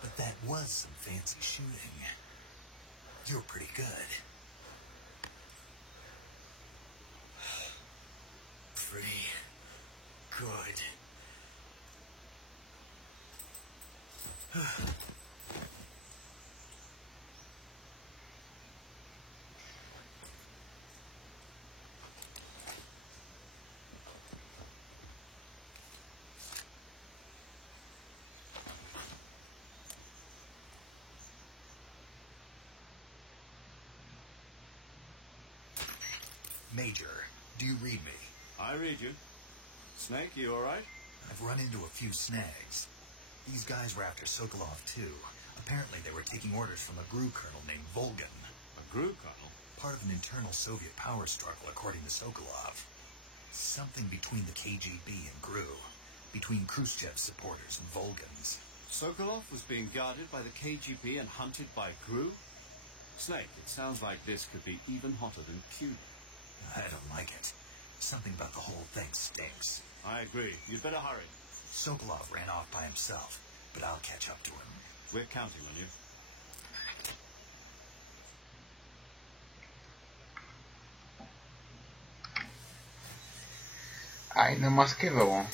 But that was some fancy shooting. You're pretty good. Pretty good. Major, do you read me? I read you. Snake, you all right? I've run into a few snags. These guys were after Sokolov, too. Apparently they were taking orders from a GRU colonel named Volgin. A GRU colonel? Part of an internal Soviet power struggle, according to Sokolov. Something between the KGB and GRU. Between Khrushchev's supporters and Volgin's. Sokolov was being guarded by the KGB and hunted by GRU? Snake, it sounds like this could be even hotter than Cuba. I don't like it. Something about the whole thing stinks. I agree. You'd better hurry. Sokolov ran off by himself, but I'll catch up to him. We're counting on you. Ay, nomás quedó.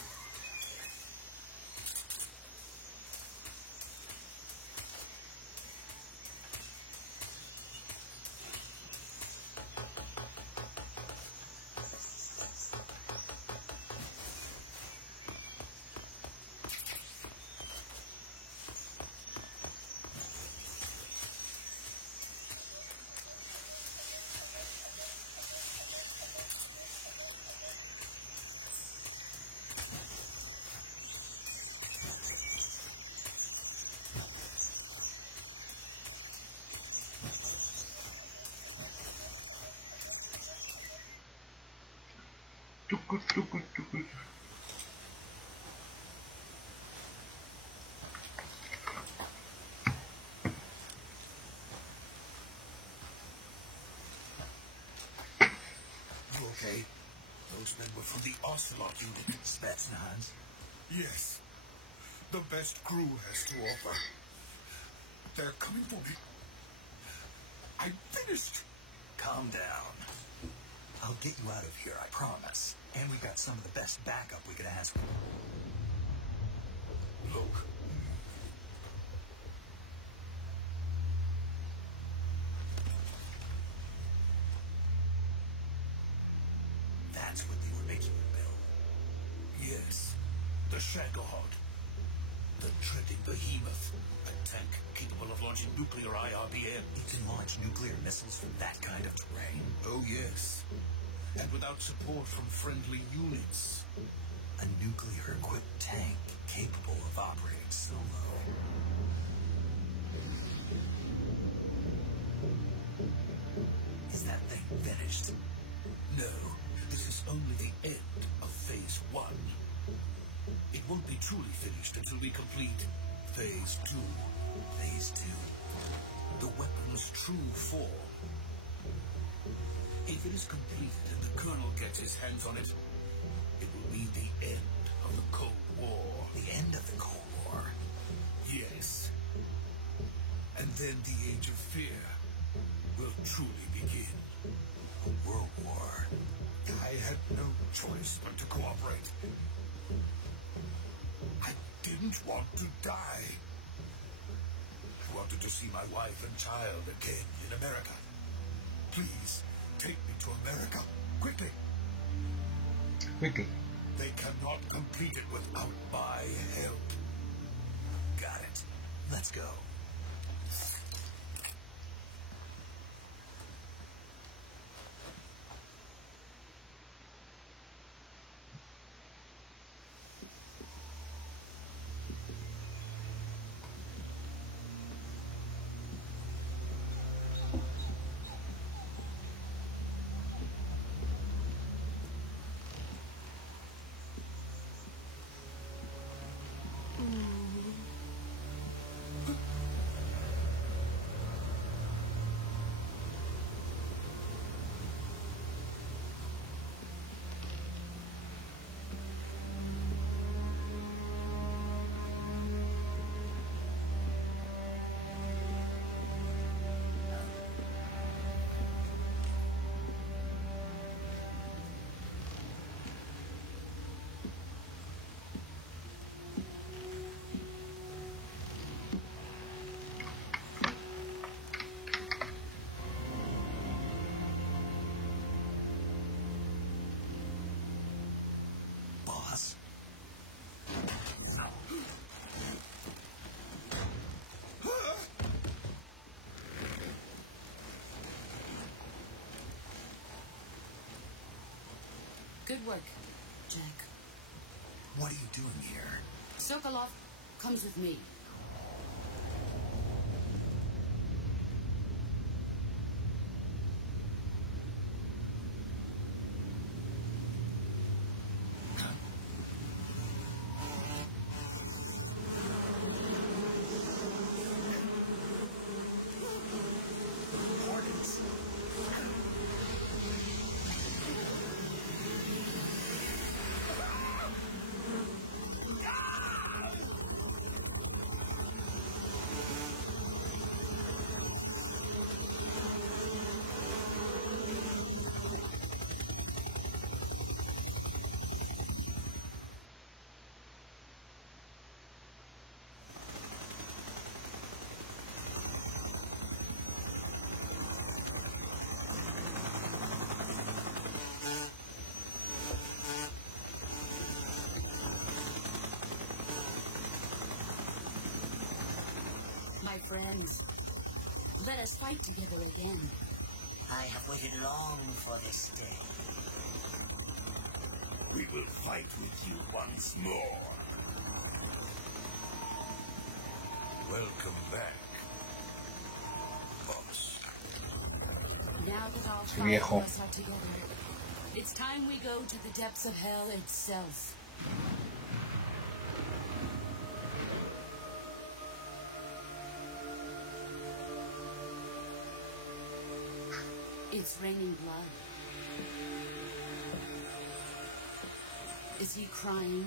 You okay? Those men were from the Ocelot unit. Spetsnaz? Yes. The best crew has to offer. They're coming for me. I'm finished. Calm down. I'll get you out of here, I promise. And we've got some of the best backup we could ask for. Look. That's what they were making you build. Yes. The Shagohod. The treading behemoth. A tank capable of launching nuclear IRBM. It can launch nuclear missiles from that kind of terrain? Oh, yes. And without support from friendly units. A nuclear-equipped tank capable of operating solo. Is that thing finished? No. This is only the end of Phase 1. It won't be truly finished until we complete Phase 2. Phase 2? The weapon's true form. If it is completed and the Colonel gets his hands on it, it will mean the end of the Cold War. The end of the Cold War? Yes. And then the Age of Fear will truly begin. A world war? I had no choice but to cooperate. I didn't want to die. I wanted to see my wife and child again in America. Please, take me to America, quickly. Quickly. They cannot complete it without my help. Got it. Let's go. work, Jack. What are you doing here? Sokolov comes with me. My friends, let us fight together again. I have waited long for this day. We will fight with you once more. Welcome back, boss. Now that all Viejo. five of us are together, it's time we go to the depths of hell itself. It's raining blood. Is he crying?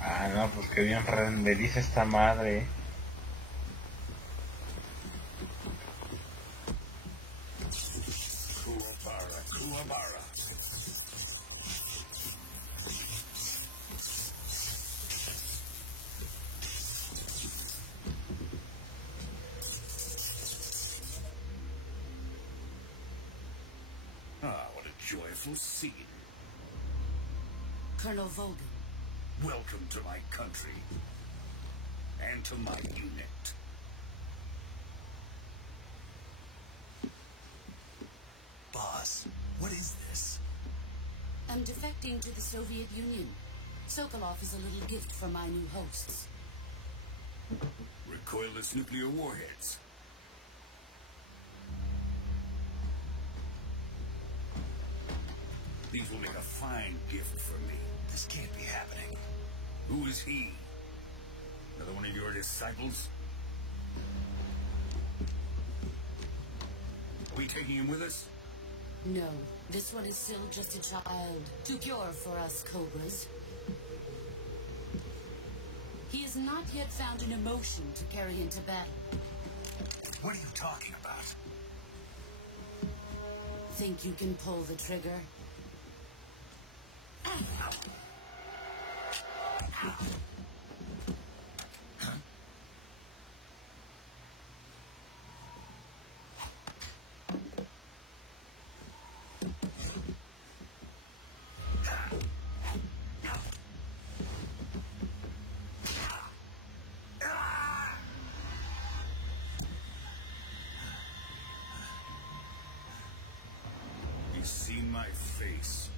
Ah, no, pues que bien renderiza esta madre. Kuwabara. Ah, what a joyful scene. Colonel Volgin. Welcome to my country. And to my unit. Boss, what is this? I'm defecting to the Soviet Union. Sokolov is a little gift from my new hosts. Recoilless nuclear warheads. These will make a fine gift for me. This can't be happening. Who is he? Another one of your disciples? Are we taking him with us? No, this one is still just a child. Too pure for us Cobras. He has not yet found an emotion to carry into battle. What are you talking about? Think you can pull the trigger? You see my face.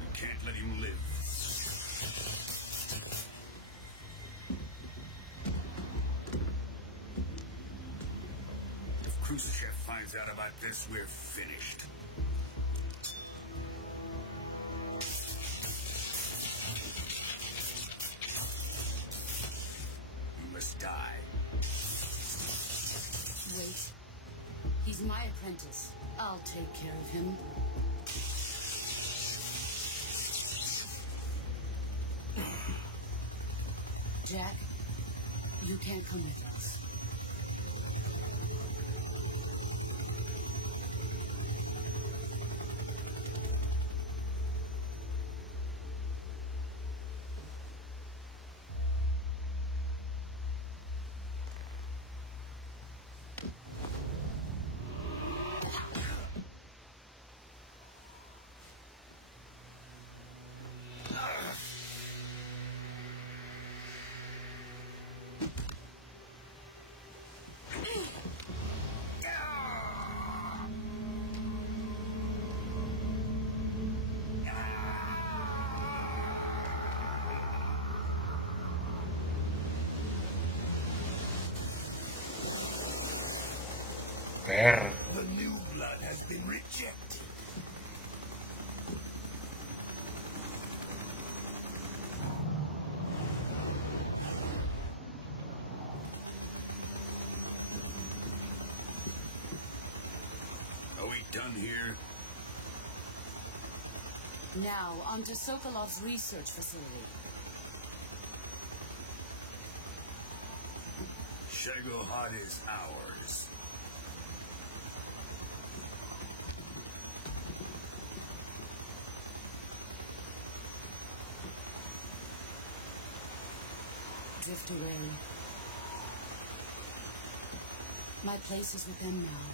We can't let him live. If Khrushchev finds out about this, we're finished. You must die. Wait. He's my apprentice. I'll take care of him. Jack, you can't come with us. Joder. The new blood has been rejected. Are we done here? Now, on to Sokolov's research facility. Shagohod is ours. Drift away. My place is with them now.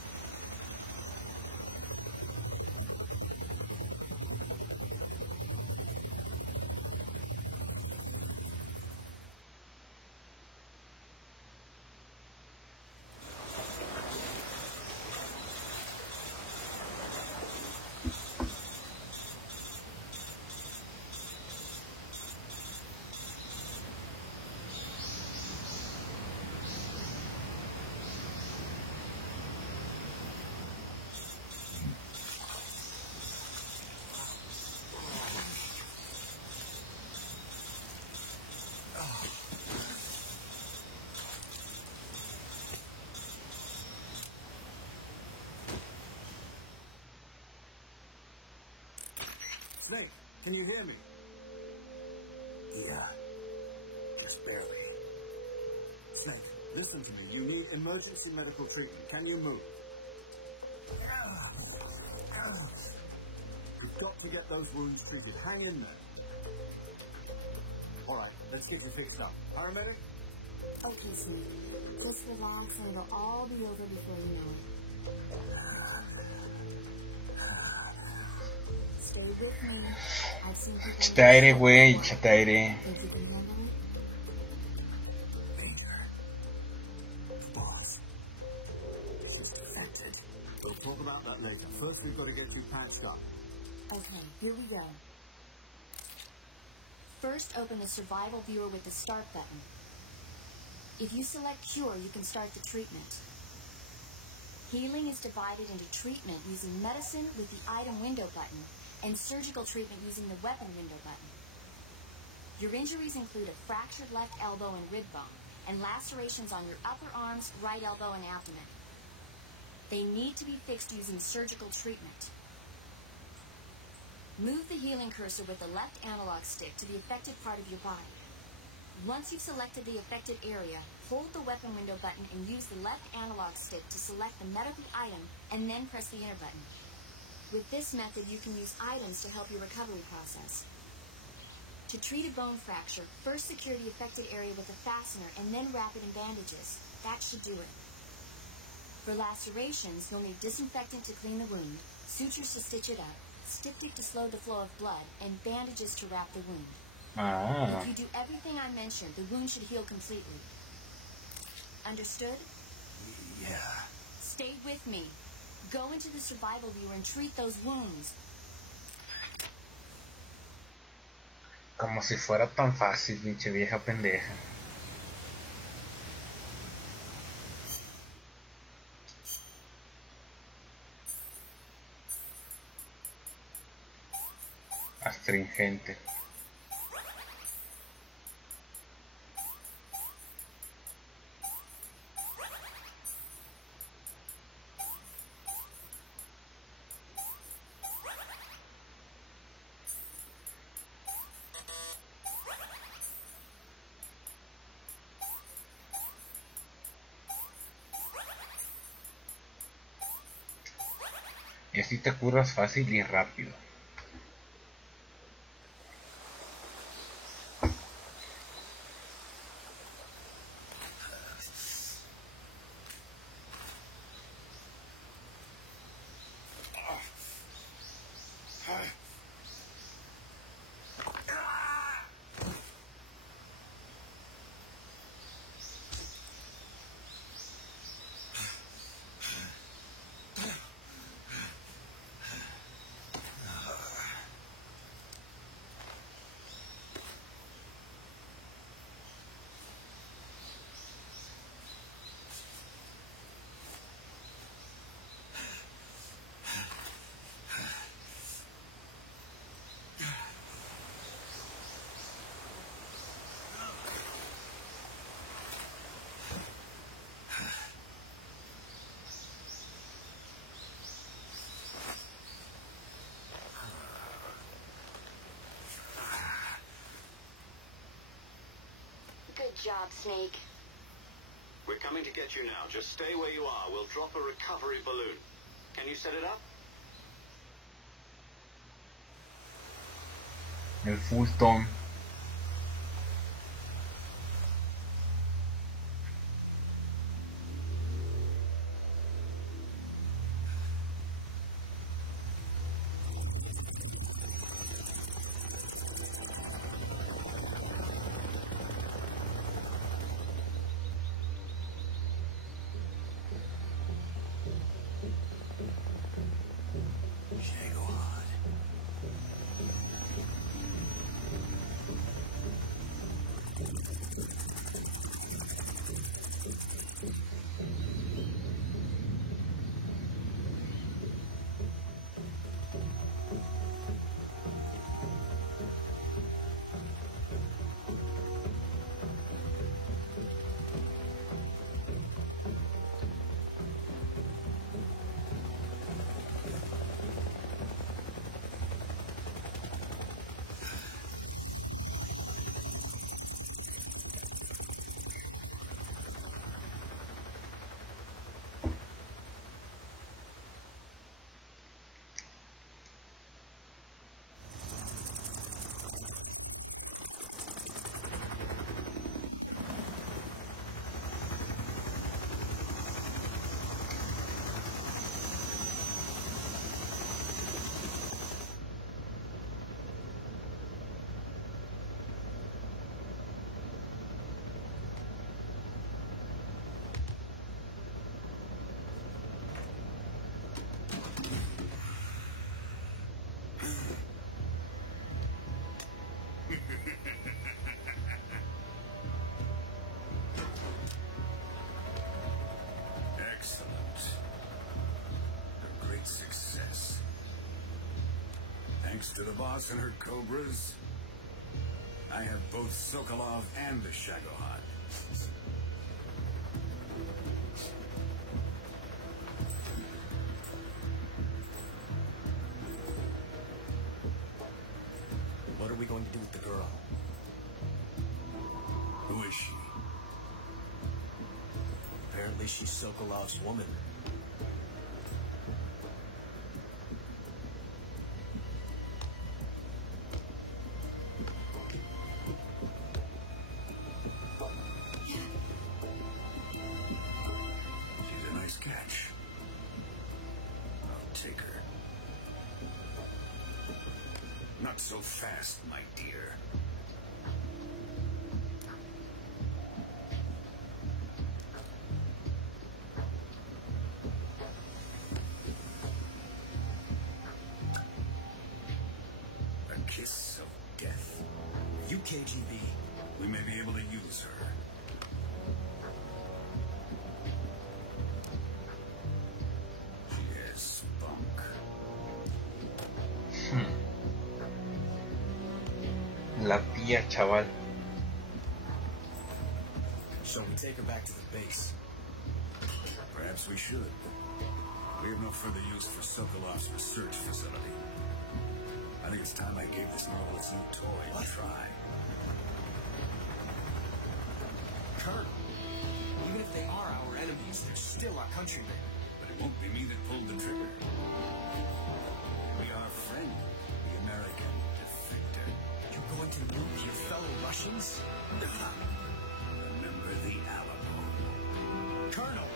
Snake, can you hear me? Yeah. Just barely. Snake, listen to me. You need emergency medical treatment. Can you move? You've got to get those wounds treated. Hang in there. All right, let's get you fixed up. Paramedic? Okay, Snake. Just relax and it'll all be over before you know it. Stay with me. I've seen people... Échate aire, güey, échate aire. Think you can handle it? Major. Boss. She's defected. We'll talk about that later. First, we've got to get you patched up. Okay, here we go. First, open the survival viewer with the start button. If you select cure, you can start the treatment. Healing is divided into treatment using medicine with the item window button and surgical treatment using the weapon window button. Your injuries include a fractured left elbow and rib bone and lacerations on your upper arms, right elbow, and abdomen. They need to be fixed using surgical treatment. Move the healing cursor with the left analog stick to the affected part of your body. Once you've selected the affected area, hold the weapon window button and use the left analog stick to select the medical item and then press the enter button. With this method, you can use items to help your recovery process. To treat a bone fracture, first secure the affected area with a fastener and then wrap it in bandages. That should do it. For lacerations, you'll need disinfectant to clean the wound, sutures to stitch it up, styptic to slow the flow of blood, and bandages to wrap the wound. If you do everything I mentioned, the wound should heal completely. Understood? Yeah. Stay with me. Go into the survival viewer and treat those wounds. Como si fuera tan fácil, pinche vieja pendeja. Astringente. Y así te curas fácil y rápido. Good job, Snake. We're coming to get you now. Just stay where you are. We'll drop a recovery balloon. Can you set it up? El Fulton. Thanks to the boss and her cobras, I have both Sokolov and the Shagohod. What are we going to do with the girl? Who is she? Apparently she's Sokolov's woman. Not so fast, my dear. A kiss of death. You KGB. We may be able to use her. She has spunk. La tía, chaval. Shall we take her back to the base? Perhaps we should. We have no further use for Sokolov's research facility. I think it's time I gave this marvelous new toy a try. Colonel, even if they are our enemies, they're still our countrymen. But it won't be me that pulled the trigger. We are friend, the American defector. You're going to nuke your fellow Russians? Remember the Alamo. Colonel!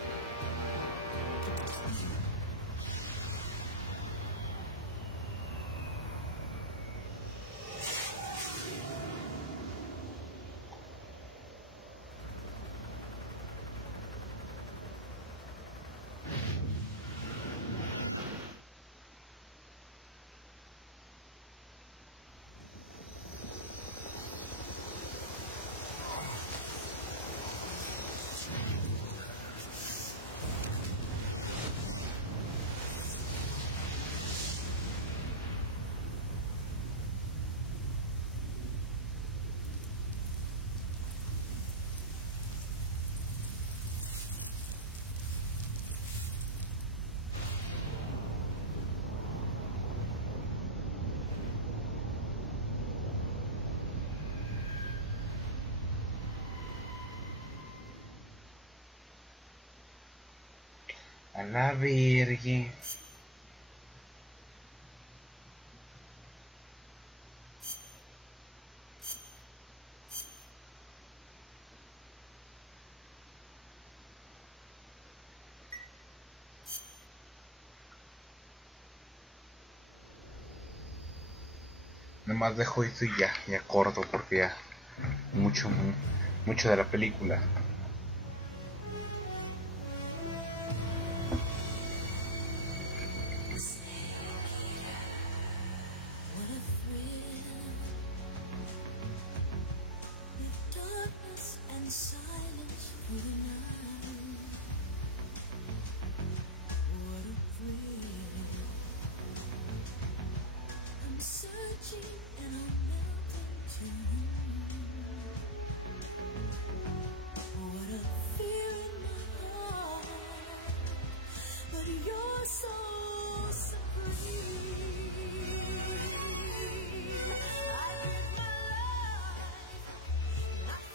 A la verga. Nomás dejo esto y ya corto porque ya mucho de la película.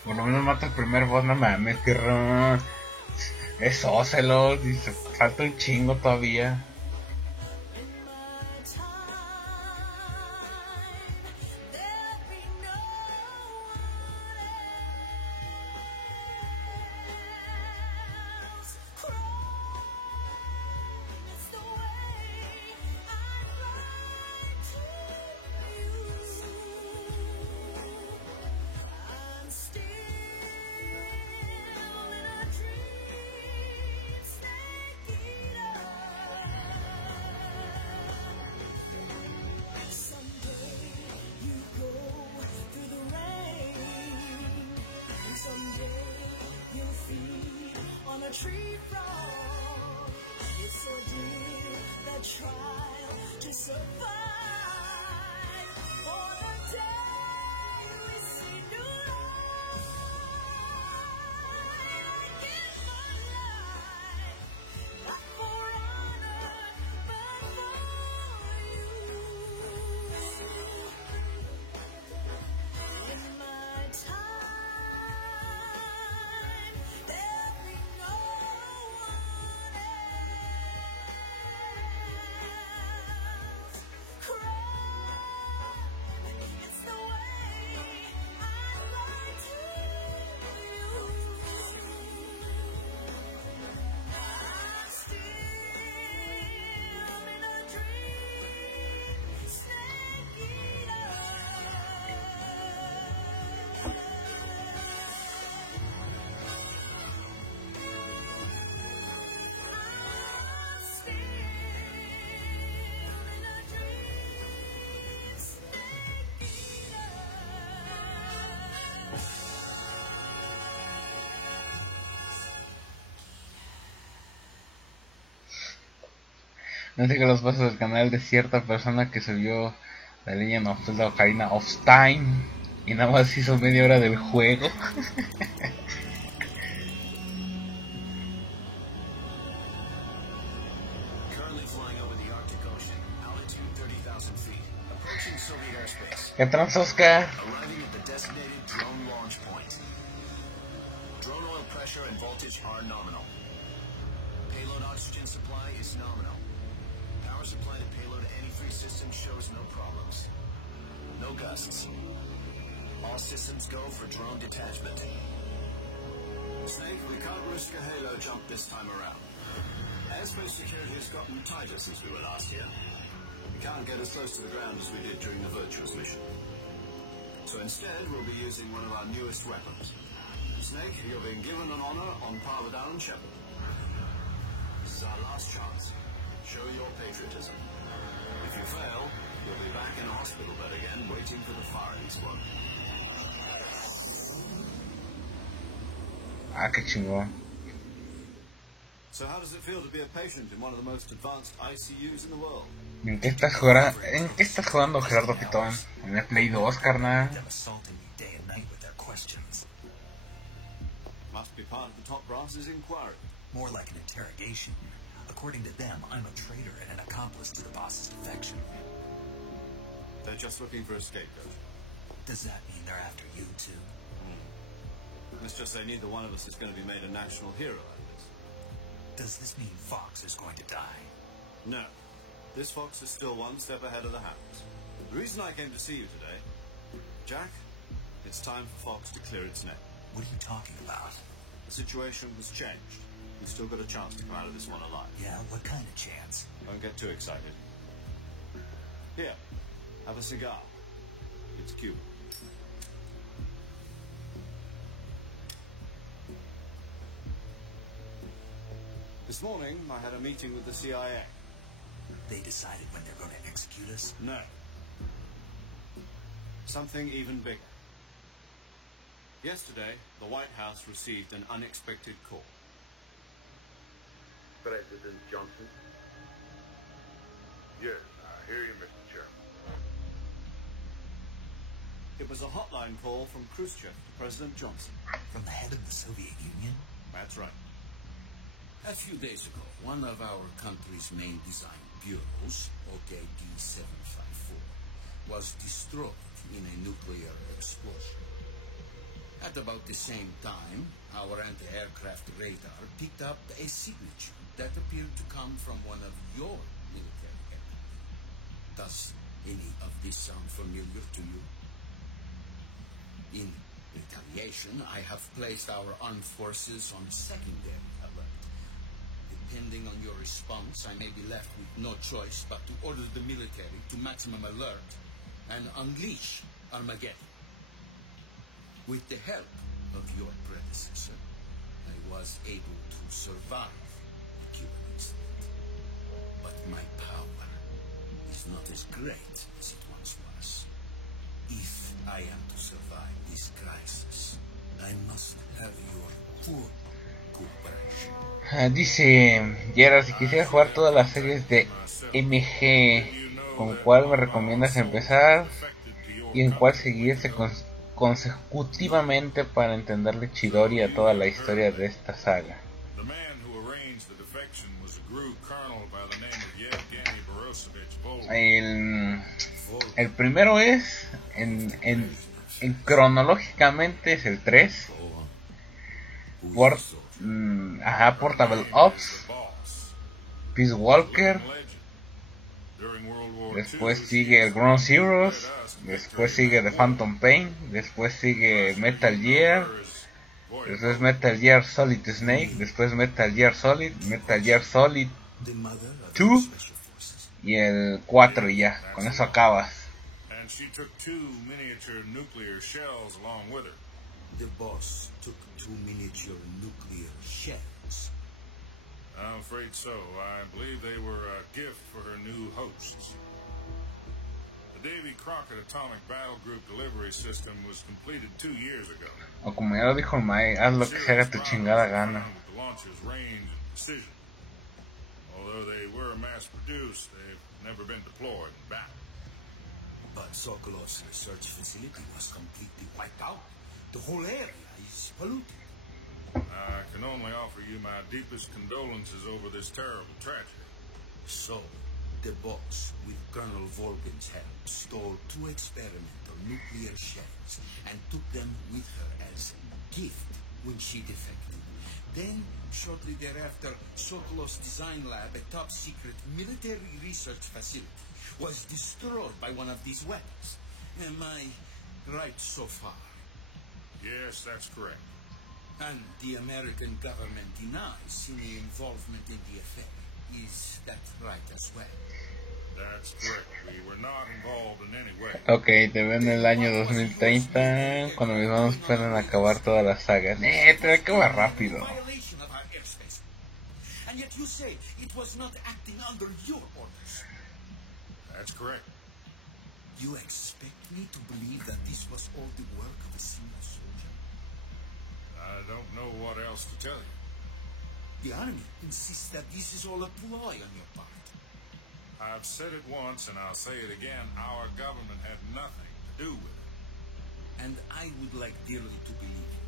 Por lo menos mata el primer boss, no mames, que es Ocelot, y falta un chingo todavía. No sigue los pasos del canal de cierta persona que subió la Legend of Zelda Ocarina of Time y nada más hizo media hora del juego. ¿Qué trans, Oscar? All systems go for drone detachment. Snake, we can't risk a Halo jump this time around. Airspace security has gotten tighter since we were last here. We can't get as close to the ground as we did during the Virtuous mission. So instead, we'll be using one of our newest weapons. Snake, you're being given an honor on par with Alan Shepard. This is our last chance. Show your patriotism. If you fail, you'll be back in a hospital bed again, waiting for the firing squad. Ah, qué chingón. So how does it feel to be a patient in one of the most advanced ICUs in the world? ¿En qué estás jugando, Gerardo Pitón? ¿En el Play 2, carnal? Must be part of the top brass's inquiry. More like an interrogation. According to them, I'm a traitor and an accomplice to the boss's defection. They're just looking for a scapegoat. Does that mean they're after you, too? Let's just say neither one of us is going to be made a national hero out of this. Does this mean Fox is going to die? No. This Fox is still one step ahead of the Hounds. The reason I came to see you today, Jack, it's time for Fox to clear its name. What are you talking about? The situation has changed. We've still got a chance to come out of this one alive. Yeah, what kind of chance? Don't get too excited. Here, have a cigar. It's Cuban. This morning, I had a meeting with the CIA. They decided when they're going to execute us? No. Something even bigger. Yesterday, the White House received an unexpected call. President Johnson? Yes, I hear you, Mr. Chairman. It was a hotline call from Khrushchev to President Johnson. From the head of the Soviet Union? That's right. A few days ago, one of our country's main design bureaus, OKD-754, was destroyed in a nuclear explosion. At about the same time, our anti-aircraft radar picked up a signature that appeared to come from one of your military aircraft. Does any of this sound familiar to you? In retaliation, I have placed our armed forces on secondary alert. Depending on your response, I may be left with no choice but to order the military to maximum alert and unleash Armageddon. With the help of your predecessor, I was able to survive the Cuban incident. But my power is not as great as it once was. If I am to survive this crisis, I must have your full cooperation. Dice Gerard, si quisiera jugar todas las series de MG, ¿con cuál me recomiendas empezar? ¿Y en cuál seguirse consecutivamente para entenderle Chidori a toda la historia de esta saga? El primero es, cronológicamente es el 3. Portable Ops, Peace Walker, después sigue el Ground Zeroes, después sigue The Phantom Pain, después sigue Metal Gear, después Metal Gear Solid Snake, después Metal Gear Solid 2 y el 4 y ya, con eso acabas. The boss took 2 miniature nuclear shells. I'm afraid so. I believe they were a gift for her new hosts. The Davy Crockett Atomic Battle Group delivery system was completed 2 years ago. O como ya lo dijo el Mae, haz lo que se haga tu chingada gana. The launcher's range and precision. Although they were mass-produced, they've never been deployed in battle. But Sokolov's research facility was completely wiped out. The whole area is polluted. I can only offer you my deepest condolences over this terrible tragedy. So, the box, with Colonel Volgan's help, stole 2 experimental nuclear shells and took them with her as a gift when she defected. Then, shortly thereafter, Sokolov's design lab, a top-secret military research facility, was destroyed by one of these weapons. Am I right so far? Yes, that's correct. And the American government denies any involvement in the affair. Is that right as well? That's correct. We were not involved in any way. Ok, te veo en el año 2030, cuando mis manos puedan acabar toda la saga. Te acaba rápido. And yet you say it was not acting under your orders. That's correct. You expect me to believe that this was all the work of a single soldier? I don't know what else to tell you. The army insists that this is all a ploy on your part. I've said it once and I'll say it again. Our government had nothing to do with it. And I would like dearly to believe you.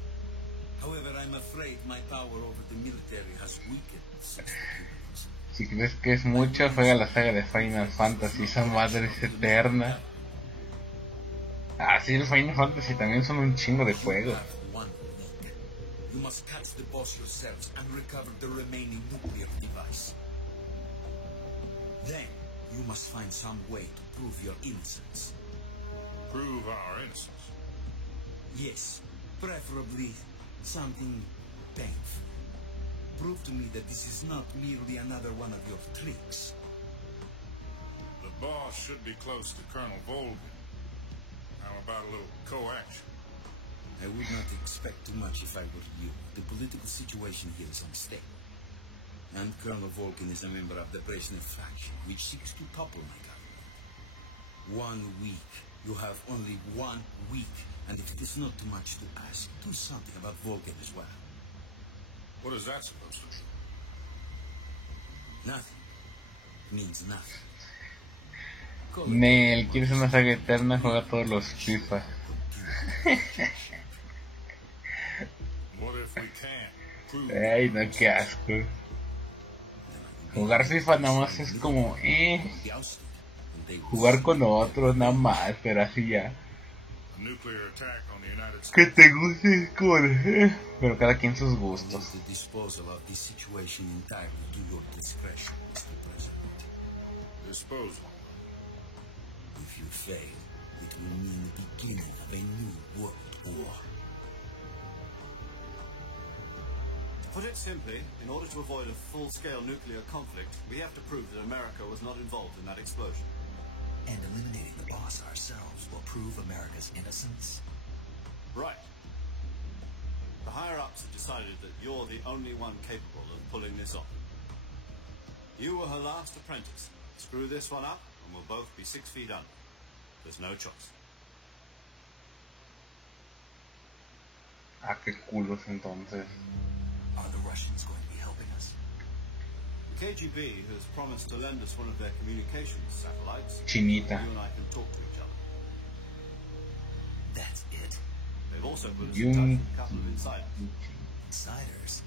However, I'm afraid my power over the military has weakened since the Cuban incident. Si crees que es mucho, juega la saga de Final Fantasy, esa madre es eterna. Ah, sí, el Final Fantasy también son un chingo de juegos. You must catch the boss yourselves and recover the remaining nuclear device. Then, you must find some way to prove your innocence. Prove our innocence? Yes, preferably something painful. Prove to me that this is not merely another one of your tricks. The boss should be close to Colonel Volgin. How about a little co-action? I would not expect too much if I were you. The political situation here is unstable. And Colonel Volgin is a member of the Brezhnev faction, which seeks to topple my government. 1 week. You have only 1 week. And if it is not too much to ask, do something about Volgin as well. What is that supposed to do? Nothing. It means nothing. Nel, quieres una saga eterna, juega todos los FIFA. Ay, no, qué asco. Jugar FIFA nada más es como, jugar con otros nada más, pero así ya. Que te guste es como, pero cada quien sus gustos. If you fail, it will mean the beginning of a new world war. To put it simply, in order to avoid a full-scale nuclear conflict, we have to prove that America was not involved in that explosion. And eliminating the boss ourselves will prove America's innocence? Right. The higher-ups have decided that you're the only one capable of pulling this off. You were her last apprentice. Screw this one up, and we'll both be 6 feet under. There's no choice. Ah, qué culos entonces. Are the Russians going to be helping us? The KGB has promised to lend us one of their communications satellites. Chinita. You and I can talk to each other. That's it? They've also put us in touch with a couple of insiders. Insiders?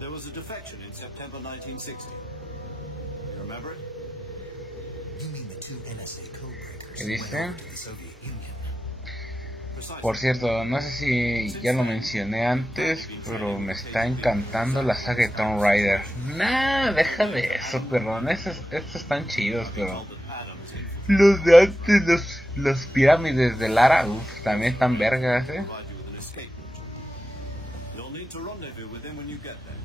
There was a defection in September 1960. You remember it? You mean the 2 NSA codebreakers ¿Qué dice? to the Soviet Union? Por cierto, no sé si ya lo mencioné antes, pero me está encantando la saga de Tomb Raider. Nah, deja de eso, perdón. Estos están chidos, pero los de antes, los pirámides de Lara, también están vergas, You'll need to rendezvous with him when you get there.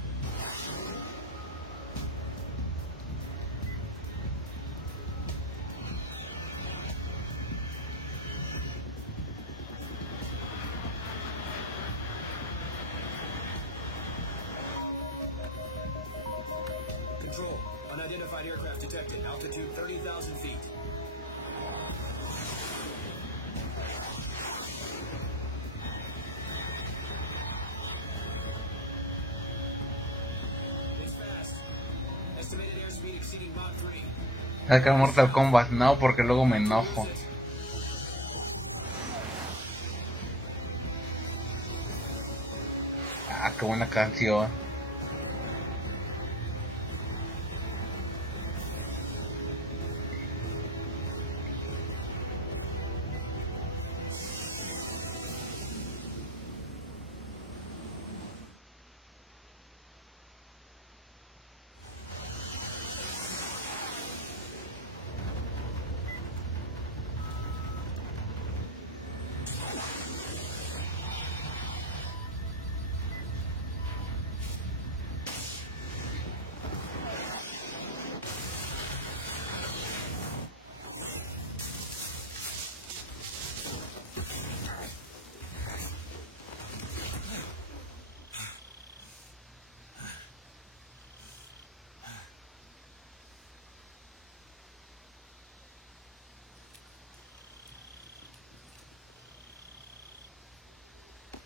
Control. Unidentified aircraft detected. Altitude 30,000 feet. It's fast. Estimated airspeed exceeding Mach 3. Saca Mortal Kombat, no, porque luego me enojo. Ah, qué buena canción.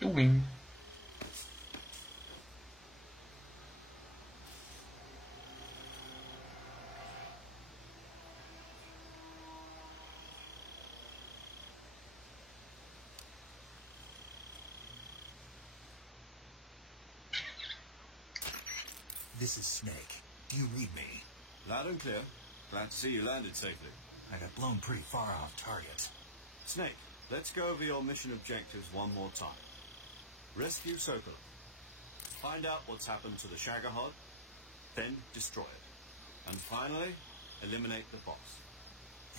Win. This is Snake. Do you read me? Loud and clear. Glad to see you landed safely. I got blown pretty far off target. Snake, let's go over your mission objectives one more time. Rescue Sokolov. Find out what's happened to the Shagohod, then destroy it. And finally, eliminate the boss.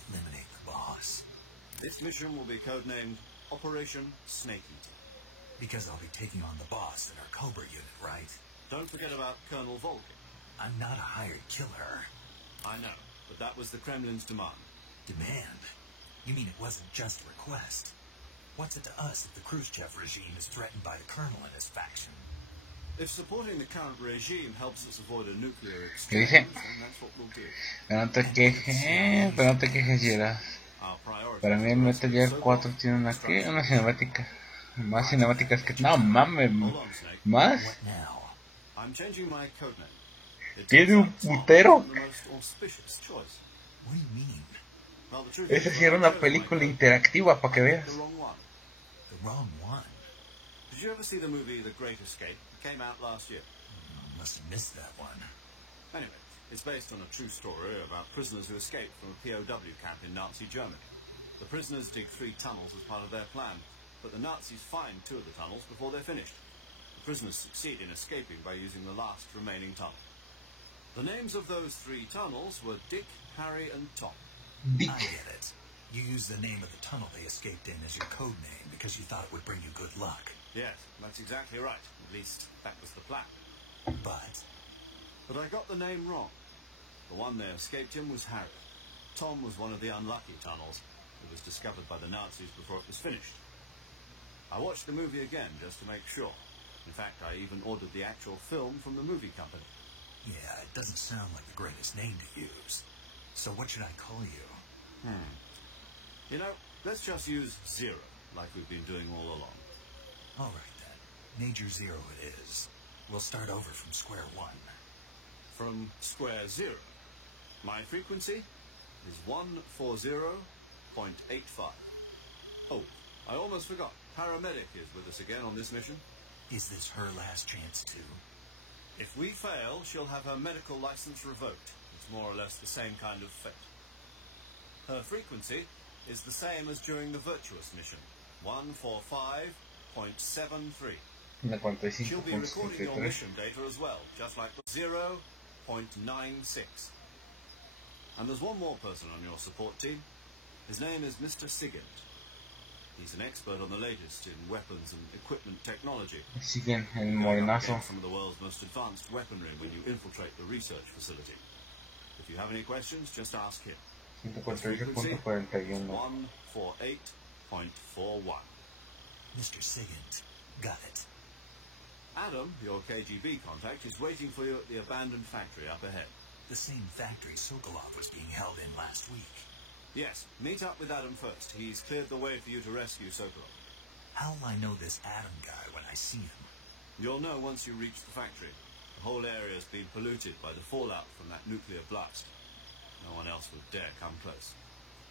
Eliminate the boss? This mission will be codenamed Operation Snake Eater. Because I'll be taking on the boss in our Cobra unit, right? Don't forget about Colonel Volkin. I'm not a hired killer. I know, but that was the Kremlin's demand. Demand? You mean it wasn't just a request? What's it to us if the Khrushchev regime is threatened by the Colonel and his faction? If supporting the current regime helps us avoid a nuclear ¿Qué exchange, dice? then that's what we'll do. Pero no te quejes, Yera. Our priority Para mí el Metal Gear 4 tiene una cinemática. Más cinemáticas que... No, mames. ¿Más? I'm changing my codename. ¿Tiene un putero? The most auspicious choice. What do you mean? Well, the truth Esa is, sí era una película interactiva, para que veas. the wrong one. The wrong one? Did you ever see the movie The Great Escape? It came out last year. Must have missed that one. Anyway, it's based on a true story about prisoners who escaped from a POW camp in Nazi Germany. The prisoners dig 3 tunnels as part of their plan, but the Nazis find 2 of the tunnels before they're finished. The prisoners succeed in escaping by using the last remaining tunnel. The names of those 3 tunnels were Dick, Harry, and Tom. I get it. You used the name of the tunnel they escaped in as your code name because you thought it would bring you good luck. Yes, that's exactly right. At least, that was the plan. But I got the name wrong. The one they escaped in was Harry. Tom was one of the unlucky tunnels. It was discovered by the Nazis before it was finished. I watched the movie again just to make sure. In fact, I even ordered the actual film from the movie company. yeah, it doesn't sound like the greatest name to use. So what should I call you? You know, let's just use Zero, like we've been doing all along. All right, then. Major Zero it is. We'll start over from square one. From square 0. My frequency is 140.85. Oh, I almost forgot. Paramedic is with us again on this mission. Is this her last chance, too? If we fail, she'll have her medical license revoked. It's more or less the same kind of fate. Her frequency is the same as during the Virtuous mission, 145.73. She'll be recording your 55.73. mission data as well, just like 0.96. And there's one more person on your support team. His name is Mr. Sigint. He's an expert on the latest in weapons and equipment technology. Siguen el You'll morenazo. get some of the world's most advanced weaponry when you infiltrate the research facility. If you have any questions, just ask him. 148.41. 148.41. Mr. Sigint. Got it. Adam, your KGB contact, is waiting for you at the abandoned factory up ahead. The same factory Sokolov was being held in last week. Yes, meet up with Adam first. He's cleared the way for you to rescue Sokolov. How'll I know this Adam guy when I see him? You'll know once you reach the factory. The whole area has been polluted by the fallout from that nuclear blast. No one else would dare come close.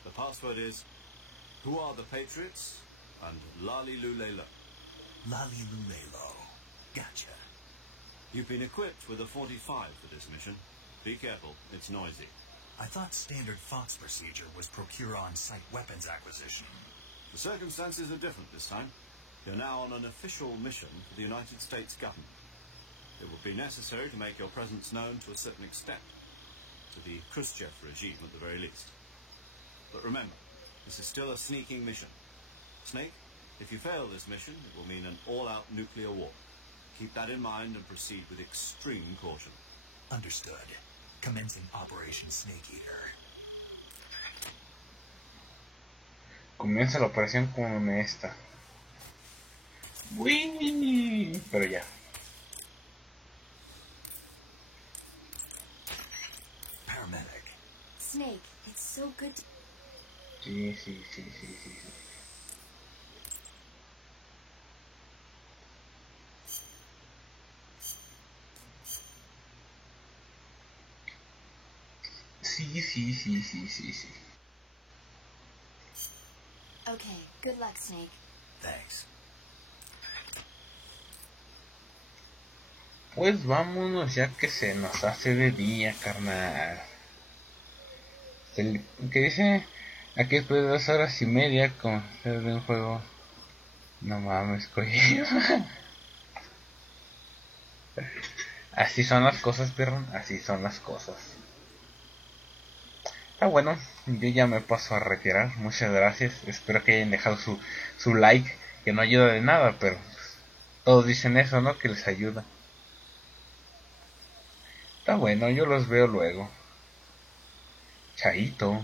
The password is, Who are the Patriots? And Lali Lulelo. Lali Lulelo. Gotcha. You've been equipped with a 45 for this mission. Be careful, it's noisy. I thought standard Fox procedure was procure on-site weapons acquisition. The circumstances are different this time. You're now on an official mission for the United States government. It will be necessary to make your presence known to a certain extent, to the Khrushchev regime at the very least. But remember, this is still a sneaking mission. Snake, if you fail this mission, it will mean an all-out nuclear war. Keep that in mind and proceed with extreme caution. Understood. Commencing Operation Snake Eater. Comienza la operación como esta. Uy, pero ya. Paramedic. Snake, it's so good to... Sí. Sí. Okay, good luck, Snake. Thanks. Pues vámonos ya que se nos hace de día, carnal. ¿Qué dice? Aquí después de 2 horas y media con de un juego. No mames, coño. Así son las cosas, perro. Así son las cosas. Está bueno. Yo ya me paso a retirar. Muchas gracias. Espero que hayan dejado su like. Que no ayuda de nada, pero pues, todos dicen eso, ¿no? Que les ayuda. Está bueno. Yo los veo luego. Chaito.